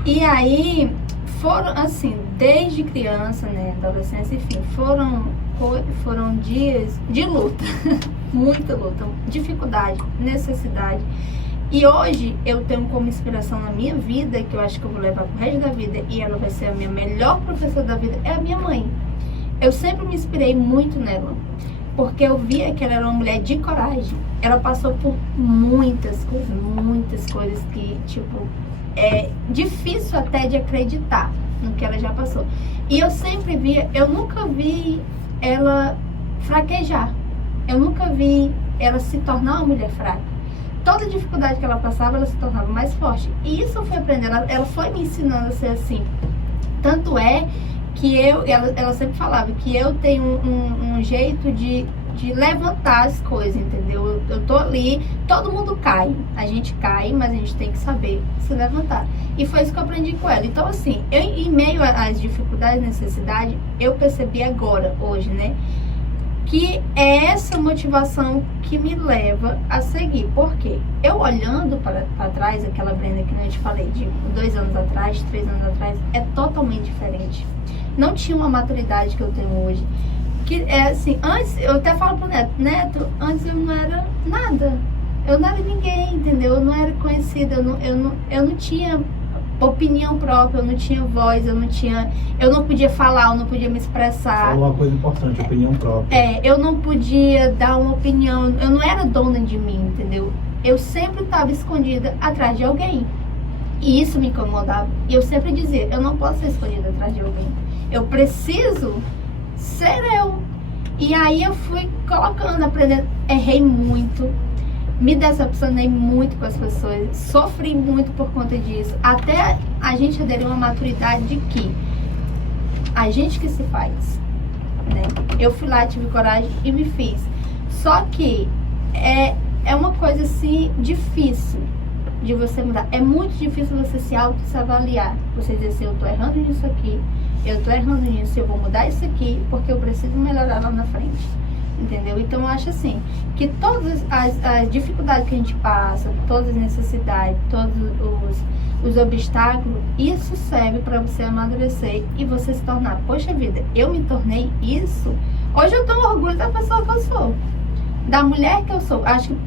E aí, foram assim, desde criança, né, adolescência, enfim, foram dias de luta. Muita luta, dificuldade, necessidade. E hoje eu tenho como inspiração na minha vida, que eu acho que eu vou levar pro resto da vida, e ela vai ser a minha melhor professora da vida, é a minha mãe. Eu sempre me inspirei muito nela. porque eu via que ela era uma mulher de coragem. Ela passou por muitas coisas que, tipo, é difícil até de acreditar no que ela já passou. E eu sempre via, eu nunca vi ela fraquejar. Eu nunca vi ela se tornar uma mulher fraca. Toda dificuldade que ela passava, ela se tornava mais forte. E isso eu fui aprendendo, ela foi me ensinando a ser assim. Tanto é que ela sempre falava que eu tenho um jeito de levantar as coisas, entendeu? Eu tô ali, todo mundo cai. A gente cai, mas a gente tem que saber se levantar. E foi isso que eu aprendi com ela. Então, assim, em meio às dificuldades e necessidades, eu percebi agora, hoje, né? Que é essa motivação que me leva a seguir. Por quê? Eu olhando para trás, aquela Brenda que eu te falei, de 2 anos atrás, 3 anos atrás, é totalmente diferente. Não tinha uma maturidade que eu tenho hoje. Que é assim, antes, eu até falo pro Neto, antes eu não era nada. Eu não era ninguém, entendeu? Eu não era conhecida, eu não tinha opinião própria, eu não tinha voz, eu não podia falar, eu não podia me expressar. Falou uma coisa importante, opinião própria. Eu não podia dar uma opinião, eu não era dona de mim, entendeu? Eu sempre estava escondida atrás de alguém. E isso me incomodava. E eu sempre dizia, eu não posso ser escondida atrás de alguém. Eu preciso ser eu. E aí eu fui colocando, aprendendo, errei muito. Me decepcionei muito com as pessoas, sofri muito por conta disso, até a gente aderir uma maturidade de que a gente que se faz, né? Eu fui lá, tive coragem e me fiz. Só que é uma coisa assim difícil de você mudar. É muito difícil você se auto-avaliar. Você dizer assim, eu tô errando nisso aqui, eu tô errando nisso, eu vou mudar isso aqui, porque eu preciso melhorar lá na frente. Entendeu? Então eu acho assim, que todas as dificuldades que a gente passa, todas as necessidades, todos os obstáculos, isso serve para você amadurecer e você se tornar, poxa vida, eu me tornei isso. Hoje eu tenho orgulho da pessoa que eu sou, da mulher que eu sou. Acho que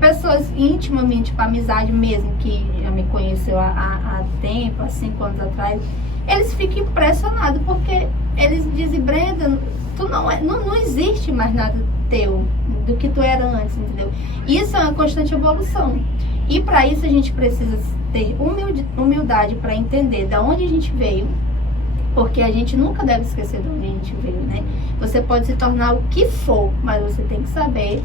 pessoas intimamente, tipo amizade mesmo, que já me conheceu há tempo, há 5 anos atrás, eles ficam impressionados porque eles dizem, Brenda, tu não existe mais nada teu do que tu era antes, entendeu? Isso é uma constante evolução. E para isso a gente precisa ter humildade para entender da onde a gente veio, porque a gente nunca deve esquecer de onde a gente veio, né? Você pode se tornar o que for, mas você tem que saber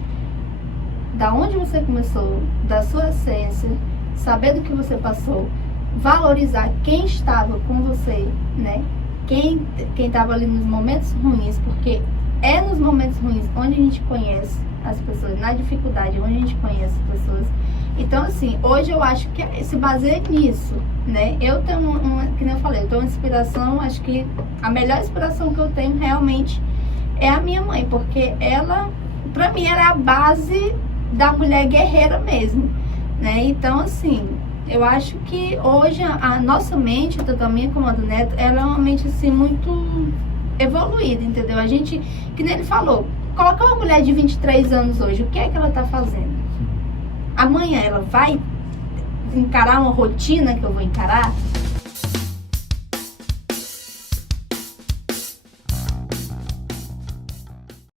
da onde você começou, da sua essência, saber do que você passou, valorizar quem estava com você, né? Quem estava ali nos momentos ruins, porque é nos momentos ruins onde a gente conhece as pessoas, na dificuldade onde a gente conhece as pessoas. Então, assim, hoje eu acho que se baseia nisso, né? Eu tenho que nem eu falei, eu tenho uma inspiração, acho que a melhor inspiração que eu tenho realmente é a minha mãe, porque ela, pra mim, era a base da mulher guerreira mesmo, né? Então, assim, eu acho que hoje a nossa mente, tanto a minha como a do Neto, ela é uma mente assim muito evoluída, entendeu? A gente, que nem ele falou, colocar uma mulher de 23 anos hoje, o que é que ela tá fazendo? Amanhã ela vai encarar uma rotina que eu vou encarar?